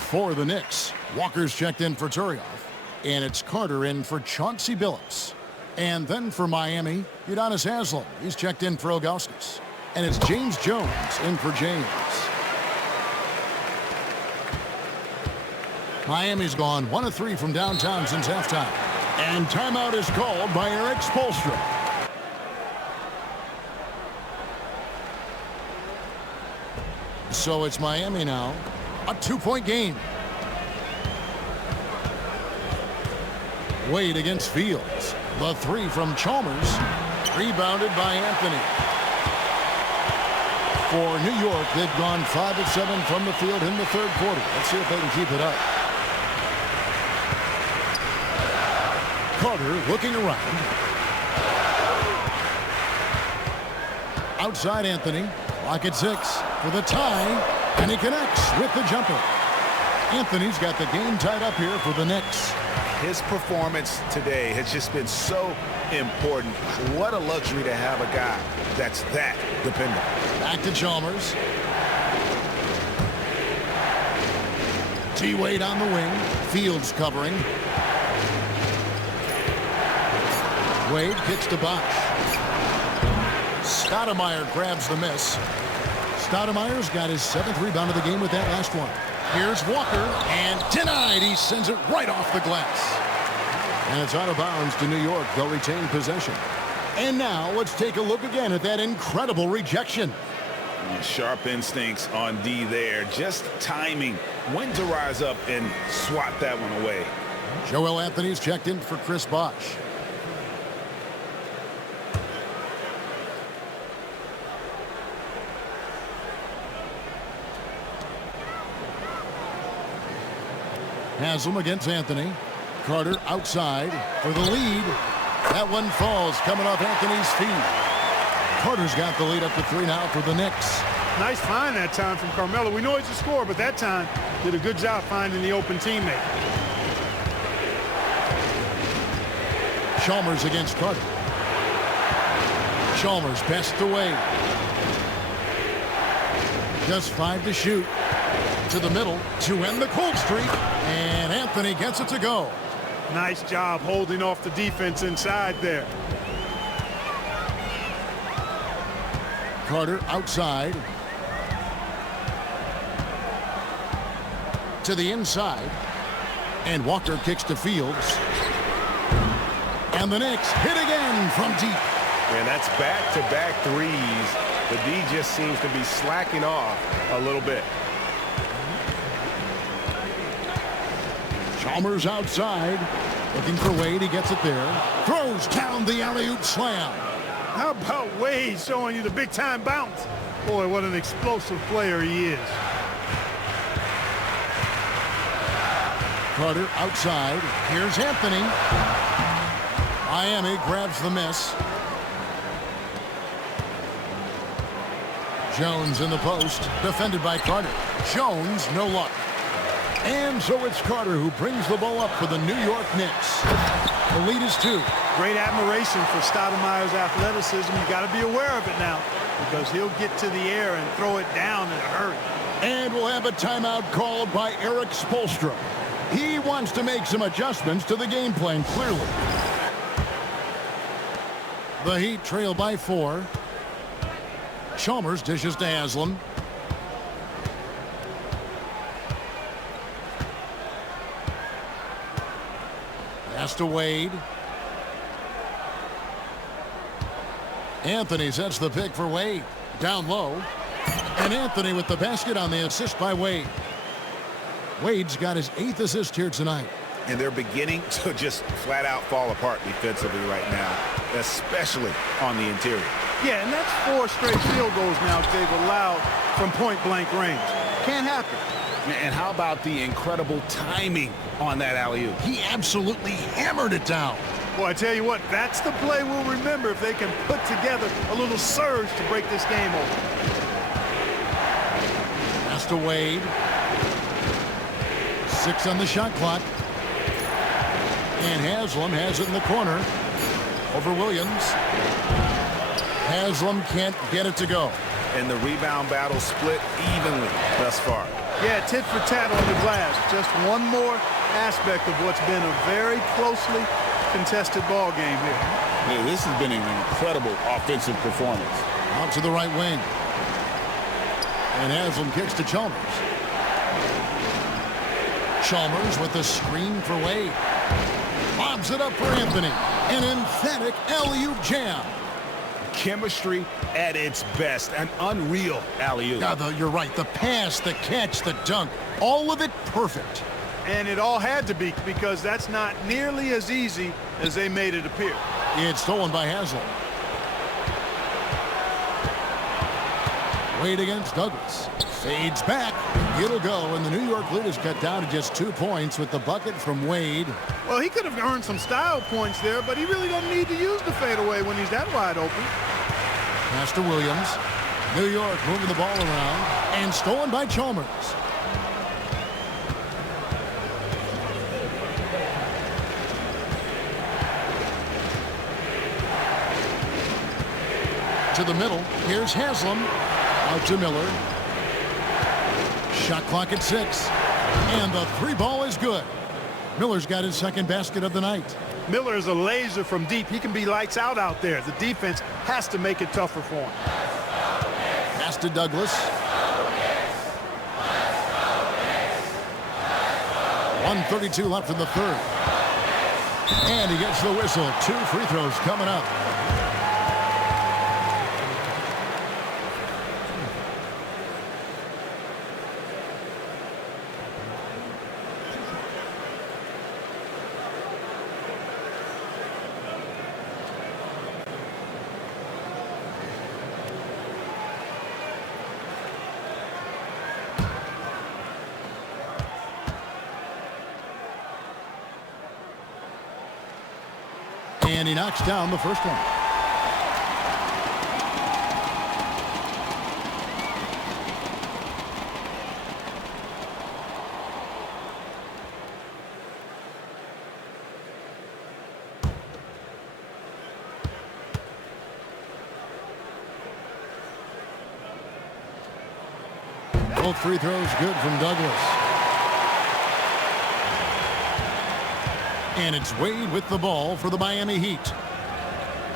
For the Knicks, Walker's checked in for Turioff, and it's Carter in for Chauncey Billups. And then for Miami, Udonis Haslem. He's checked in for Ilgauskas. And it's James Jones in for James. Miami's gone 1 of 3 from downtown since halftime. And timeout is called by Eric Spoelstra. So it's Miami now. A 2-point game. Wade against Fields. The 3 from Chalmers. Rebounded by Anthony. For New York, they've gone 5 of 7 from the field in the third quarter. Let's see if they can keep it up. Carter looking around. Outside Anthony. Clock at 6 for the tie. And he connects with the jumper. Anthony's got the game tied up here for the Knicks. His performance today has just been so important. What a luxury to have a guy that's that dependable. Back to Chalmers. T-Wade on the wing. Fields covering. Wade kicks to Bosch. Stoudemire grabs the miss. Stoudemire's got his 7th rebound of the game with that last one. Here's Walker, and denied. He sends it right off the glass. And it's out of bounds to New York. They'll retain possession. And now let's take a look again at that incredible rejection. Sharp instincts on D there. Just timing when to rise up and swat that one away. Joel Anthony's checked in for Chris Bosh. Haslam against Anthony. Carter outside for the lead. That one falls coming off Anthony's feet. Carter's got the lead up to 3 now for the Knicks. Nice find that time from Carmelo. We know he's a scorer, but that time did a good job finding the open teammate. Chalmers against Carter. Chalmers best away. Just 5 to shoot. To the middle to end the cold streak. And Anthony gets it to go. Nice job holding off the defense inside there. Carter outside. To the inside. And Walker kicks to Fields. And the Knicks hit again from deep. And that's back-to-back threes. The D just seems to be slacking off a little bit. Chalmers outside. Looking for Wade. He gets it there. Throws down the alley-oop slam. How about Wade showing you the big-time bounce? Boy, what an explosive player he is. Carter outside. Here's Anthony. Miami grabs the miss. Jones in the post. Defended by Carter. Jones, no luck. And so it's Carter who brings the ball up for the New York Knicks. The lead is 2. Great admiration for Stoudemire's athleticism. You got to be aware of it now because he'll get to the air and throw it down in a hurry. And we'll have a timeout called by Eric Spoelstra. He wants to make some adjustments to the game plan, clearly. The Heat trail by 4. Chalmers dishes to Haslam. Pass to Wade. Anthony sets the pick for Wade. Down low. And Anthony with the basket on the assist by Wade. Wade's got his 8th assist here tonight. And they're beginning to just flat out fall apart defensively right now, especially on the interior. Yeah, and that's 4 straight field goals now they've allowed from point-blank range. Can't happen. And how about the incredible timing on that alley-oop? He absolutely hammered it down. Boy, I tell you what, that's the play we'll remember if they can put together a little surge to break this game open. Pass to Wade. 6 on the shot clock. And Haslam has it in the corner over Williams. Haslam can't get it to go. And the rebound battle split evenly thus far. Yeah, tit for tat on the glass. Just one more aspect of what's been a very closely contested ball game here. Yeah, this has been an incredible offensive performance. Out to the right wing. And Haslam kicks to Chalmers. Chalmers with the screen for Wade. Lobs it up for Anthony. An emphatic alley-oop jam. Chemistry at its best. An unreal alley-oop. You're right. The pass, the catch, the dunk. All of it perfect. And it all had to be because that's not nearly as easy as they made it appear. It's stolen by Haslam. Wade against Douglas. Fades back. It'll go, and the New York lead is cut down to just 2 points with the bucket from Wade. Well, he could have earned some style points there, but he really doesn't need to use the fadeaway when he's that wide open. Pass to Williams. New York moving the ball around, and stolen by Chalmers. To the middle. Here's Haslam. Out to Miller. Shot clock at 6. And the 3 ball is good. Miller's got his 2nd basket of the night. Miller is a laser from deep. He can be lights out there. The defense has to make it tougher for him. Pass to Douglas. 1:32 left in the third. And he gets the whistle. 2 free throws coming up. And he knocks down the first one. Both free throws good from Douglas. And it's Wade with the ball for the Miami Heat.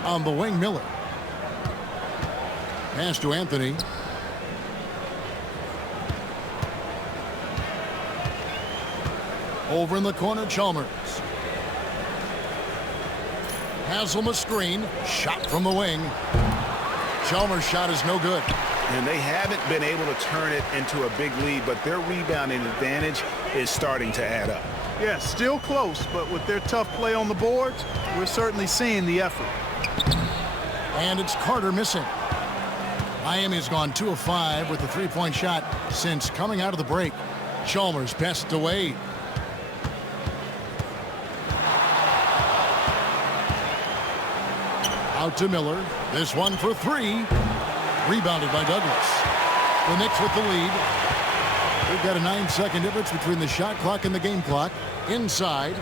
On the wing, Miller. Pass to Anthony. Over in the corner, Chalmers. Haslam a screen. Shot from the wing. Chalmers' shot is no good. And they haven't been able to turn it into a big lead, but their rebounding advantage is starting to add up. Yeah, still close, but with their tough play on the boards, we're certainly seeing the effort. And it's Carter missing. Miami's gone 2 of 5 with the three-point shot since coming out of the break. Chalmers passes to Wade. Out to Miller. This one for 3. Rebounded by Douglas. The Knicks with the lead. We've got a 9-second difference between the shot clock and the game clock. Inside.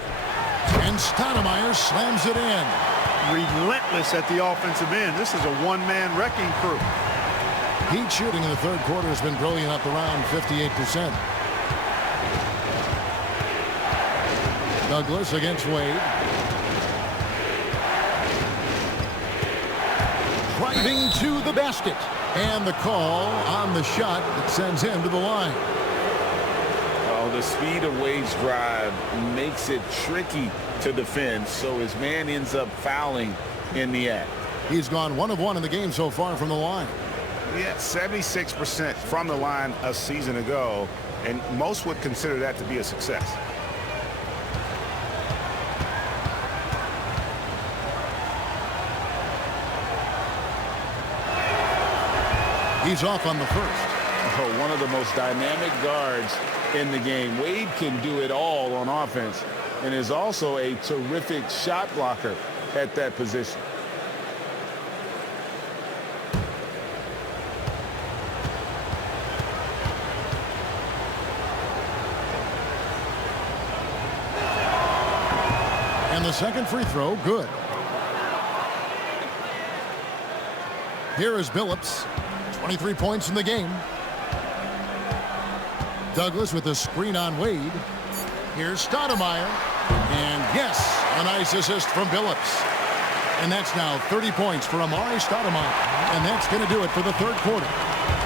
And Stoudemire slams it in. Relentless at the offensive end. This is a one-man wrecking crew. Heat shooting in the third quarter has been brilliant, up around 58%. Douglas against Wade. Driving to the basket. And the call on the shot that sends him to the line. Oh, the speed of Wade's drive makes it tricky to defend, so his man ends up fouling in the act. He's gone 1 of 1 in the game so far from the line. Yeah, 76% from the line a season ago, and most would consider that to be a success. He's off on the first. Oh, one of the most dynamic guards in the game. Wade can do it all on offense and is also a terrific shot blocker at that position. And the second free throw, good. Here is Billups. 23 points in the game. Douglas with a screen on Wade. Here's Stoudemire. And yes, a nice assist from Billups. And that's now 30 points for Amari Stoudemire. And that's going to do it for the third quarter.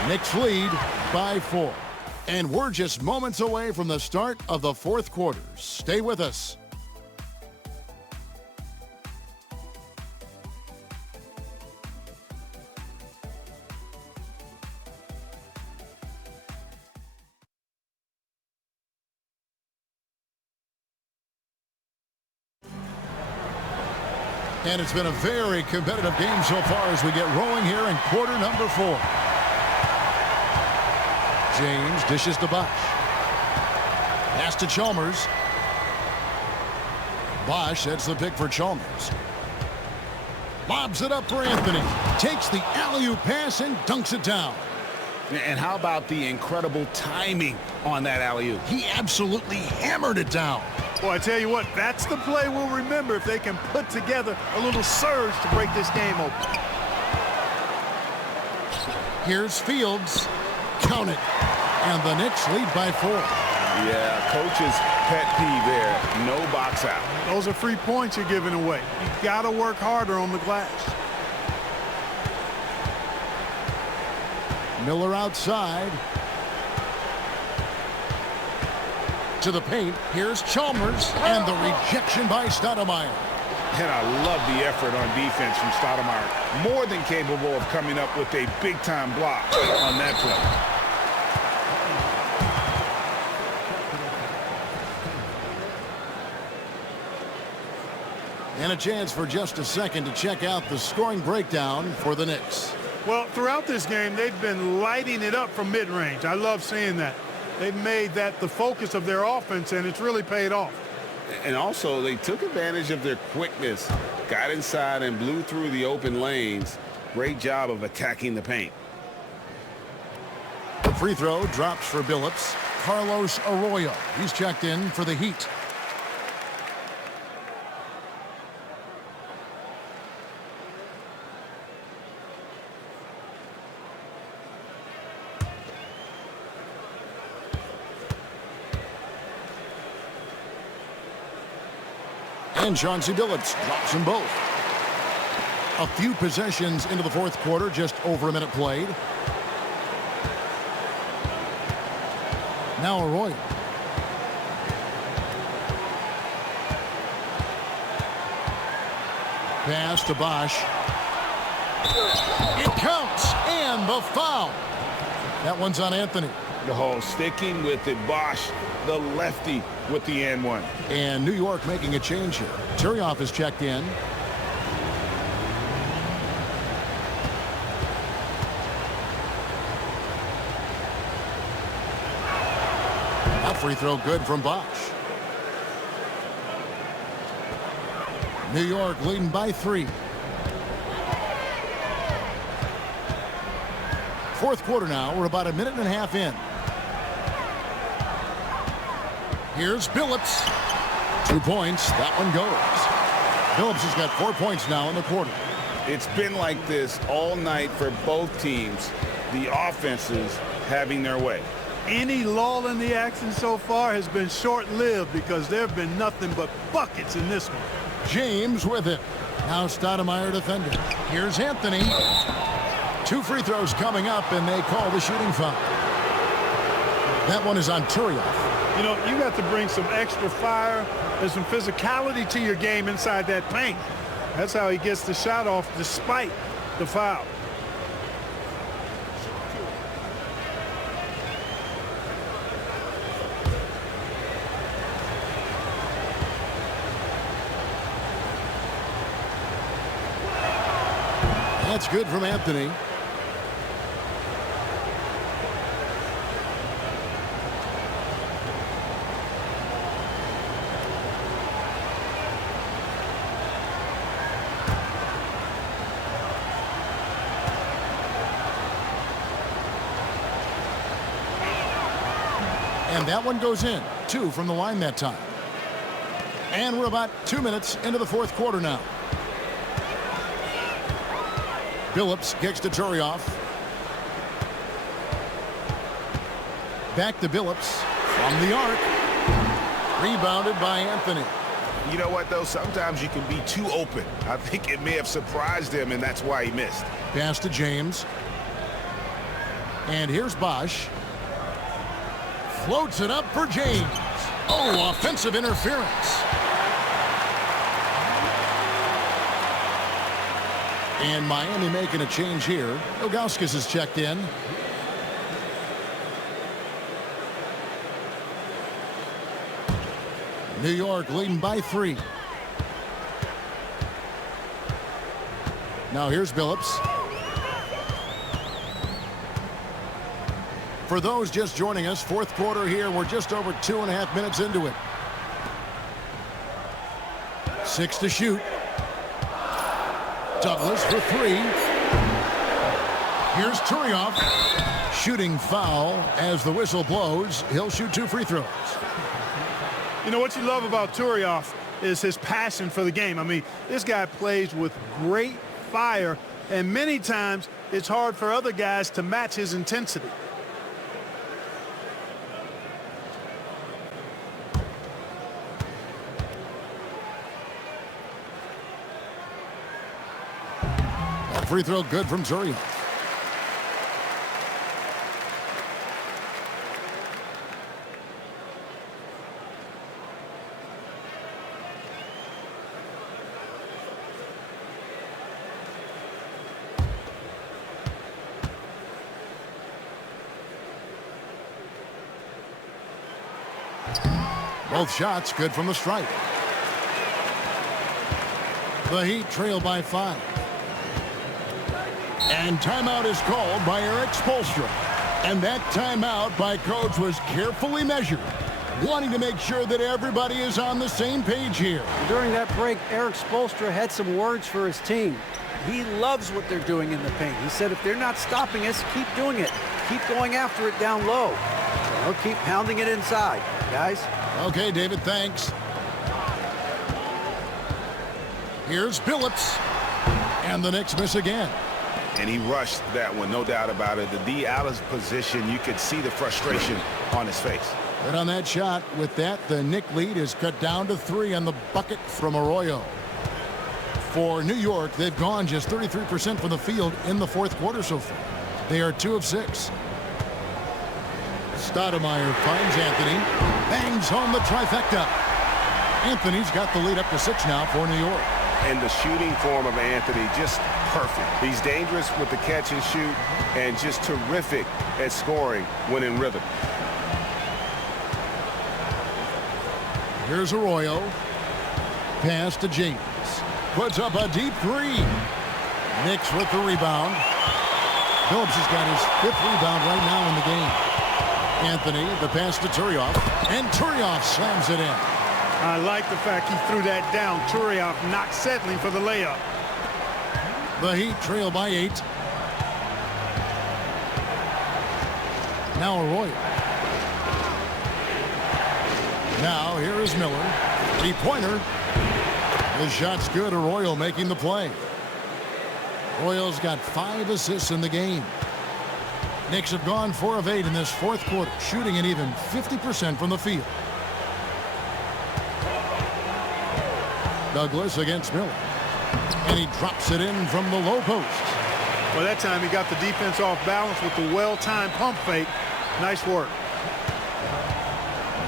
Knicks lead by 4. And we're just moments away from the start of the fourth quarter. Stay with us. And it's been a very competitive game so far as we get rolling here in quarter number 4. James dishes to Bosch. Pass to Chalmers. Bosch, that's the pick for Chalmers. Lobs it up for Anthony. Takes the alley-oop pass and dunks it down. And how about the incredible timing on that alley-oop? He absolutely hammered it down. Well, I tell you what, that's the play we'll remember if they can put together a little surge to break this game open. Here's Fields. Count it. And the Knicks lead by 4. Yeah, coach's pet peeve there. No box out. Those are free points you're giving away. You got to work harder on the glass. Miller outside. To the paint, here's Chalmers, and the rejection by Stoudemire. And I love the effort on defense from Stoudemire. More than capable of coming up with a big-time block on that play. And a chance for just a second to check out the scoring breakdown for the Knicks. Well, throughout this game, they've been lighting it up from mid-range. I love seeing that. They've made that the focus of their offense, and it's really paid off. And also, they took advantage of their quickness, got inside and blew through the open lanes. Great job of attacking the paint. The free throw drops for Billups. Carlos Arroyo, he's checked in for the Heat. And Chauncey Billups drops them both. A few possessions into the fourth quarter, just over a minute played. Now Arroyo. Pass to Bosch. It counts, and the foul. That one's on Anthony. Oh, sticking with it, Bosch, the lefty with the and one. And New York making a change here. Turioff is checked in. A free throw good from Bosch. New York leading by 3. Fourth quarter now. We're about a minute and a half in. Here's Billups. 2 points. That one goes. Billups has got 4 points now in the quarter. It's been like this all night for both teams. The offenses having their way. Any lull in the action so far has been short-lived because there have been nothing but buckets in this one. James with it. Now Stoudemire defending. Here's Anthony. 2 free throws coming up, and they call the shooting foul. That one is on Turioff. You know, you got to bring some extra fire and some physicality to your game inside that paint. That's how he gets the shot off despite the foul. That's good from Anthony. And that one goes in. 2 from the line that time. And we're about 2 minutes into the fourth quarter now. Billups kicks to Turioff. Back to Billups from the arc. Rebounded by Anthony. You know what, though? Sometimes you can be too open. I think it may have surprised him, and that's why he missed. Pass to James. And here's Bosch. Floats it up for James. Oh, offensive interference. And Miami making a change here. Ilgauskas is checked in. New York leading by 3. Now here's Billups. For those just joining us, fourth quarter here. We're just over 2.5 minutes into it. 6 to shoot. Douglas for 3. Here's Turioff. Shooting foul as the whistle blows. He'll shoot 2 free throws. You know what you love about Turioff is his passion for the game. I mean, this guy plays with great fire, and many times it's hard for other guys to match his intensity. Free throw good from Turioff. Both shots good from the stripe. The Heat trail by 5. And timeout is called by Eric Spoelstra. And that timeout by coach was carefully measured, wanting to make sure that everybody is on the same page here. During that break, Eric Spoelstra had some words for his team. He loves what they're doing in the paint. He said, if they're not stopping us, keep doing it. Keep going after it down low. So he'll keep pounding it inside, guys. Okay, David, thanks. Here's Billups. And the Knicks miss again. And he rushed that one, no doubt about it. The D out of position, you could see the frustration on his face. But on that shot, with that, the Knick lead is cut down to 3 on the bucket from Arroyo. For New York, they've gone just 33% from the field in the fourth quarter so far. They are 2 of 6. Stoudemire finds Anthony, bangs home the trifecta. Anthony's got the lead up to 6 now for New York. And the shooting form of Anthony, just perfect. He's dangerous with the catch and shoot and just terrific at scoring when in rhythm. Here's Arroyo. Pass to James. Puts up a deep 3. Knicks with the rebound. Phillips has got his 5th rebound right now in the game. Anthony, the pass to Turioff. And Turioff slams it in. I like the fact he threw that down. Turioff not settling for the layup. The Heat trail by 8. Now Arroyo. Now here is Miller. 3-pointer. The shot's good. Arroyo making the play. Arroyo's got 5 assists in the game. Knicks have gone 4 of 8 in this fourth quarter, shooting an even 50% from the field. Douglas against Miller. And he drops it in from the low post. Well, that time he got the defense off balance with the well-timed pump fake. Nice work.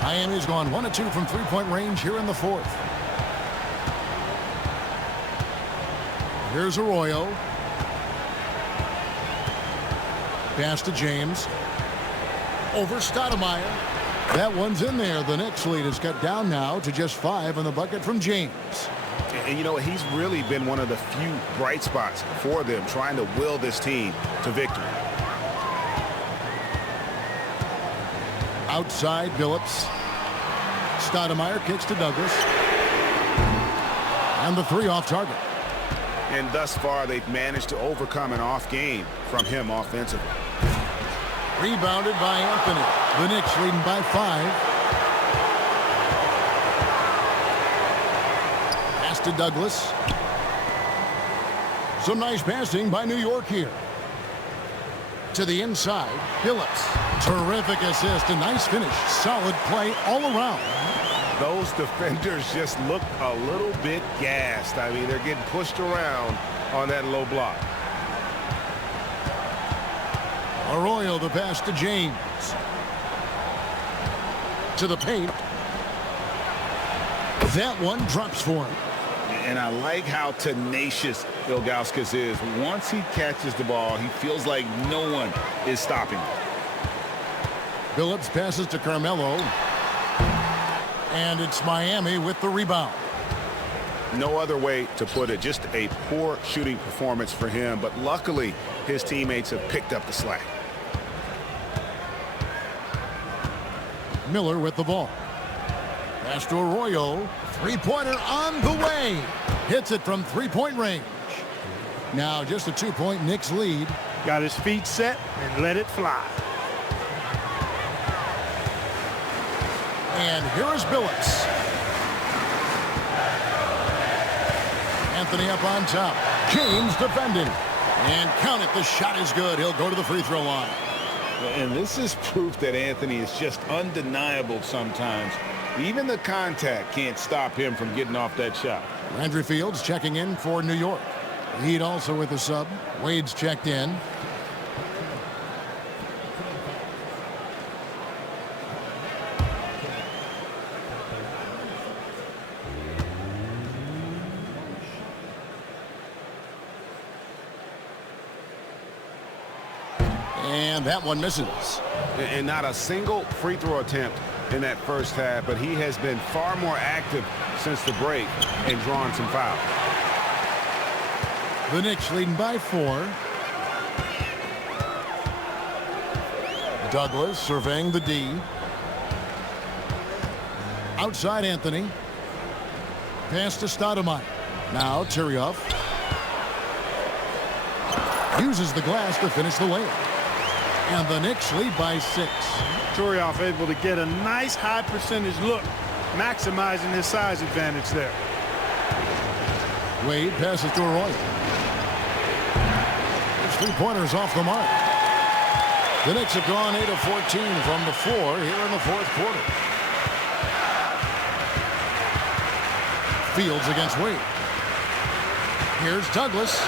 Miami's gone 1 of 2 from 3-point range here in the fourth. Here's Arroyo. Pass to James. Over Stoudemire. That one's in there. The Knicks lead is cut down now to just 5 on the bucket from James. And you know, he's really been one of the few bright spots for them, trying to will this team to victory. Outside, Billups. Stoudemire kicks to Douglas. And the 3 off target. And thus far, they've managed to overcome an off game from him offensively. Rebounded by Anthony. The Knicks leading by 5. Pass to Douglas. Some nice passing by New York here. To the inside, Billups. Terrific assist, a nice finish. Solid play all around. Those defenders just look a little bit gassed. I mean, they're getting pushed around on that low block. Arroyo, the pass to James. To the paint. That one drops for him. And I like how tenacious Ilgauskas is. Once he catches the ball, he feels like no one is stopping him. Billups passes to Carmelo. And it's Miami with the rebound. No other way to put it. Just a poor shooting performance for him. But luckily, his teammates have picked up the slack. Miller with the ball. Pass to Arroyo. 3-pointer on the way. Hits it from 3-point range. Now just a 2-point Knicks lead. Got his feet set and let it fly. And here is Billups. Anthony up on top. James defending. And count it, the shot is good. He'll go to the free throw line. And this is proof that Anthony is just undeniable sometimes. Even the contact can't stop him from getting off that shot. Landry Fields checking in for New York. The Heat also with a sub. Wade's checked in. And that one misses. And not a single free throw attempt in that first half, but he has been far more active since the break and drawn some fouls. The Knicks leading by 4. Douglas surveying the D. Outside Anthony. Pass to Stoudemire. Now Tyrioff. Uses the glass to finish the layup. And the Knicks lead by 6. Tyrioff able to get a nice high percentage look, maximizing his size advantage there. Wade passes to Arroyo. His three-pointers off the mark. The Knicks have gone 8 of 14 from the floor here in the fourth quarter. Fields against Wade. Here's Douglas.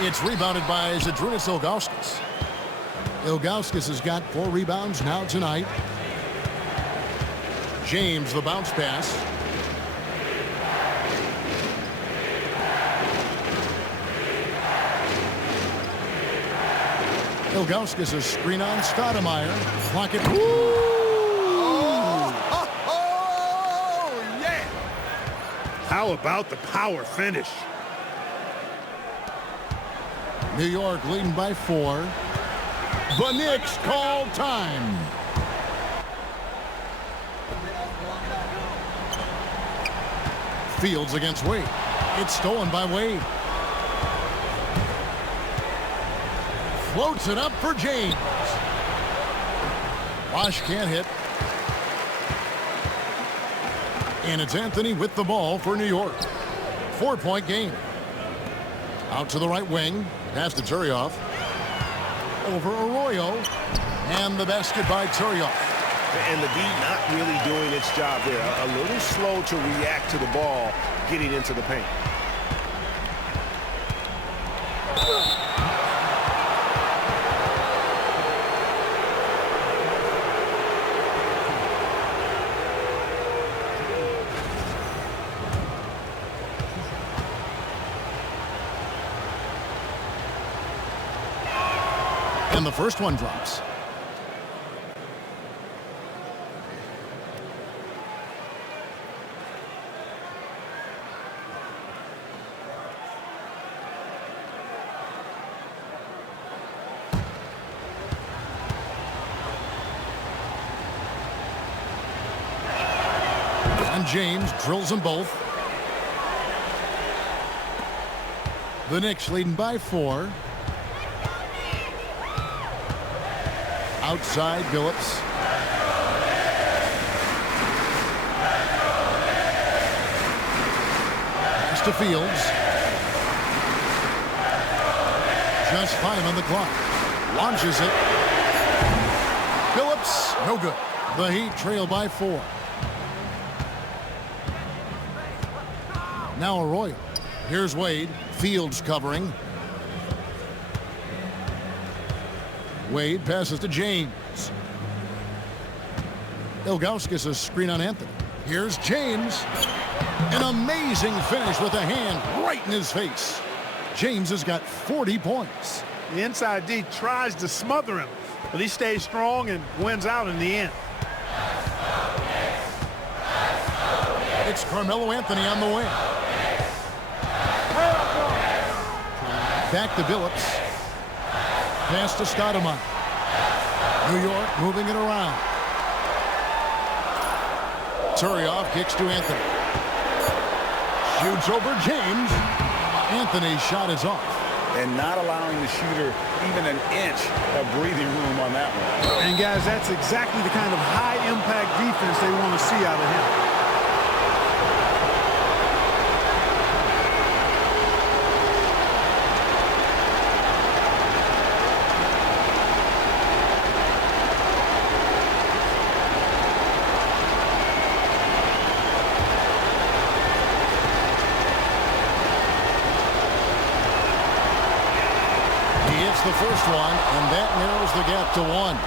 It's rebounded by Zydrunas Ilgauskas. Ilgauskas has got 4 rebounds now tonight. James, the bounce pass. Ilgauskas a screen on Stoudemire. Clock it. Yeah! How about the power finish? New York leading by 4. The Knicks call time. Fields against Wade. It's stolen by Wade. Floats it up for James. Bosch can't hit. And it's Anthony with the ball for New York. 4-point game. Out to the right wing. Pass to Tyrioff. Over Arroyo. And the basket by Tyrioff. And the D not really doing its job there. A little slow to react to the ball getting into the paint. And the first one drops. And James drills them both. The Knicks leading by 4. Outside Billups. Pass to Fields. Just 5 on the clock. Launches it. Billups, no good. The Heat trail by 4. Now Arroyo. Here's Wade. Fields covering. Wade passes to James. Ilgauskas a screen on Anthony. Here's James. An amazing finish with a hand right in his face. James has got 40 points. The inside D tries to smother him, but he stays strong and wins out in the end. It's Carmelo Anthony on the wing. Back to Billups. Pass to Stoudemire. New York moving it around. Tyrioff kicks to Anthony. Shoots over James. Anthony's shot is off. And not allowing the shooter even an inch of breathing room on that one. And guys, that's exactly the kind of high-impact defense they want to see out of him. The first one, and that narrows the gap to 1.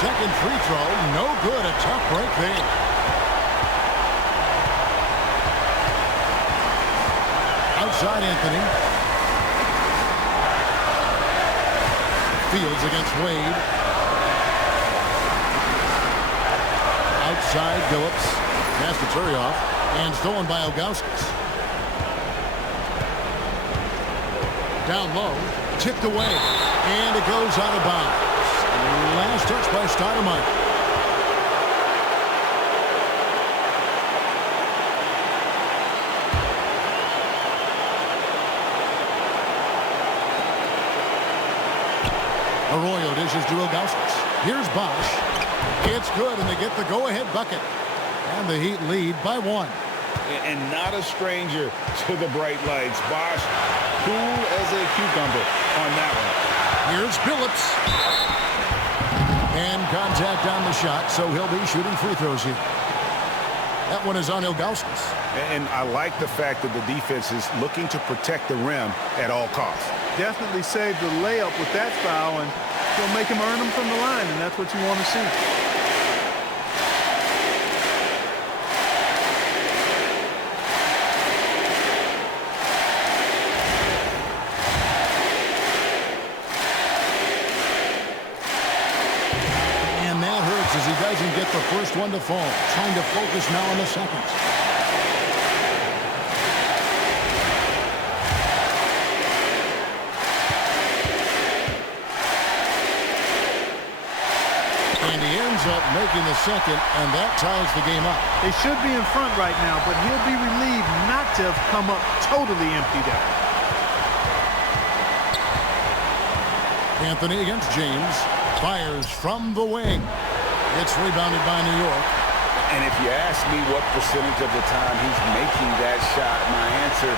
second free throw. No good. A tough break there. Outside Anthony. Fields against Wade. Outside Phillips. Pass to Turioff. And stolen by Ilgauskas. Down low. Tipped away. And it goes out of bounds. Last touch by Stoudemire. Arroyo dishes to Ilgauskas. Here's Bosch. It's good, and they get the go-ahead bucket. And the Heat lead by 1. And not a stranger to the bright lights. Bosch, cool as a cucumber on that one. Here's Phillips. And contact on the shot, so he'll be shooting free throws here. That one is on Ilgauskas. And I like the fact that the defense is looking to protect the rim at all costs. Definitely saved the layup with that foul, and he'll make him earn them from the line, and that's what you want to see. And that hurts as he doesn't get the first one to fall. Trying to focus now on the second. And he ends up making the second, and that ties the game up. They should be in front right now, but he'll be relieved not to have come up totally empty there. Anthony against James. Fires from the wing. It's rebounded by New York. And if you ask me what percentage of the time he's making that shot, my answer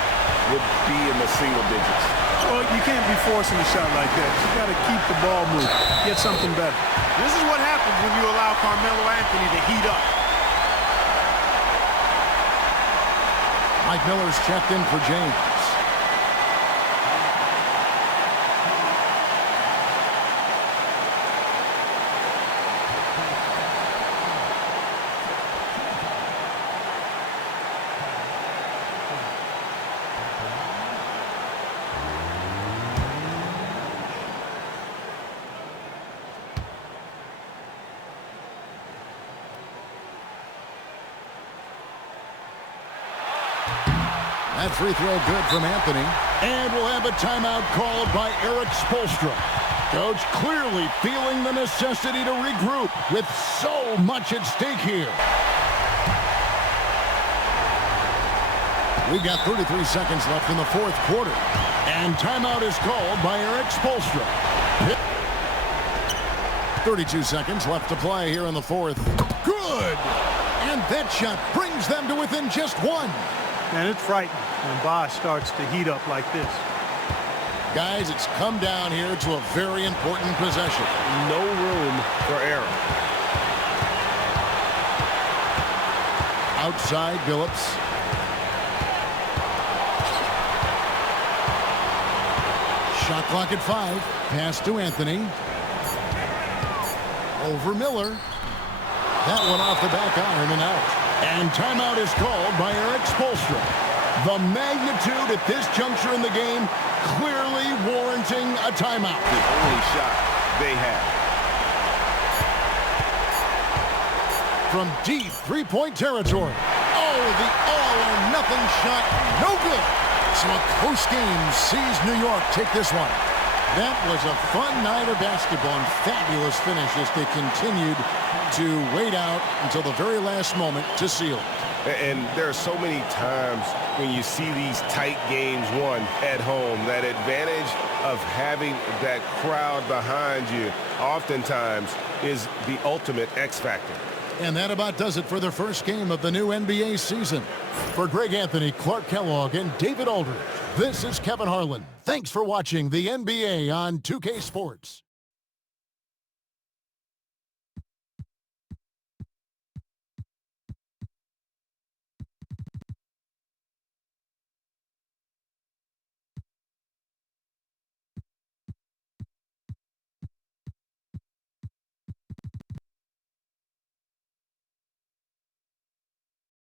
would be in the single digits. Well, you can't be forcing a shot like that. You got to keep the ball moving. Get something better. This is what happens when you allow Carmelo Anthony to heat up. Mike Miller's checked in for James. That free throw good from Anthony. And we'll have a timeout called by Erik Spoelstra. Coach clearly feeling the necessity to regroup with so much at stake here. We've got 33 seconds left in the fourth quarter. And timeout is called by Erik Spoelstra. 32 seconds left to play here in the fourth. Good! And that shot brings them to within just 1. And it's frightening when Bosch starts to heat up like this. Guys, it's come down here to a very important possession. No room for error. Outside Phillips. Shot clock at 5. Pass to Anthony. Over Miller. That one off the back iron and out. And timeout is called by Erik Spoelstra. The magnitude at this juncture in the game clearly warranting a timeout. The only shot they have. From deep three-point territory. Oh, the all-or-nothing shot. No good. So a close game sees New York take this one. That was a fun night of basketball and fabulous finish as they continued to wait out until the very last moment to seal it. And there are so many times when you see these tight games won at home, that advantage of having that crowd behind you oftentimes is the ultimate X factor. And that about does it for the first game of the new NBA season. For Greg Anthony, Clark Kellogg, and David Aldridge, this is Kevin Harlan. Thanks for watching the NBA on 2K Sports.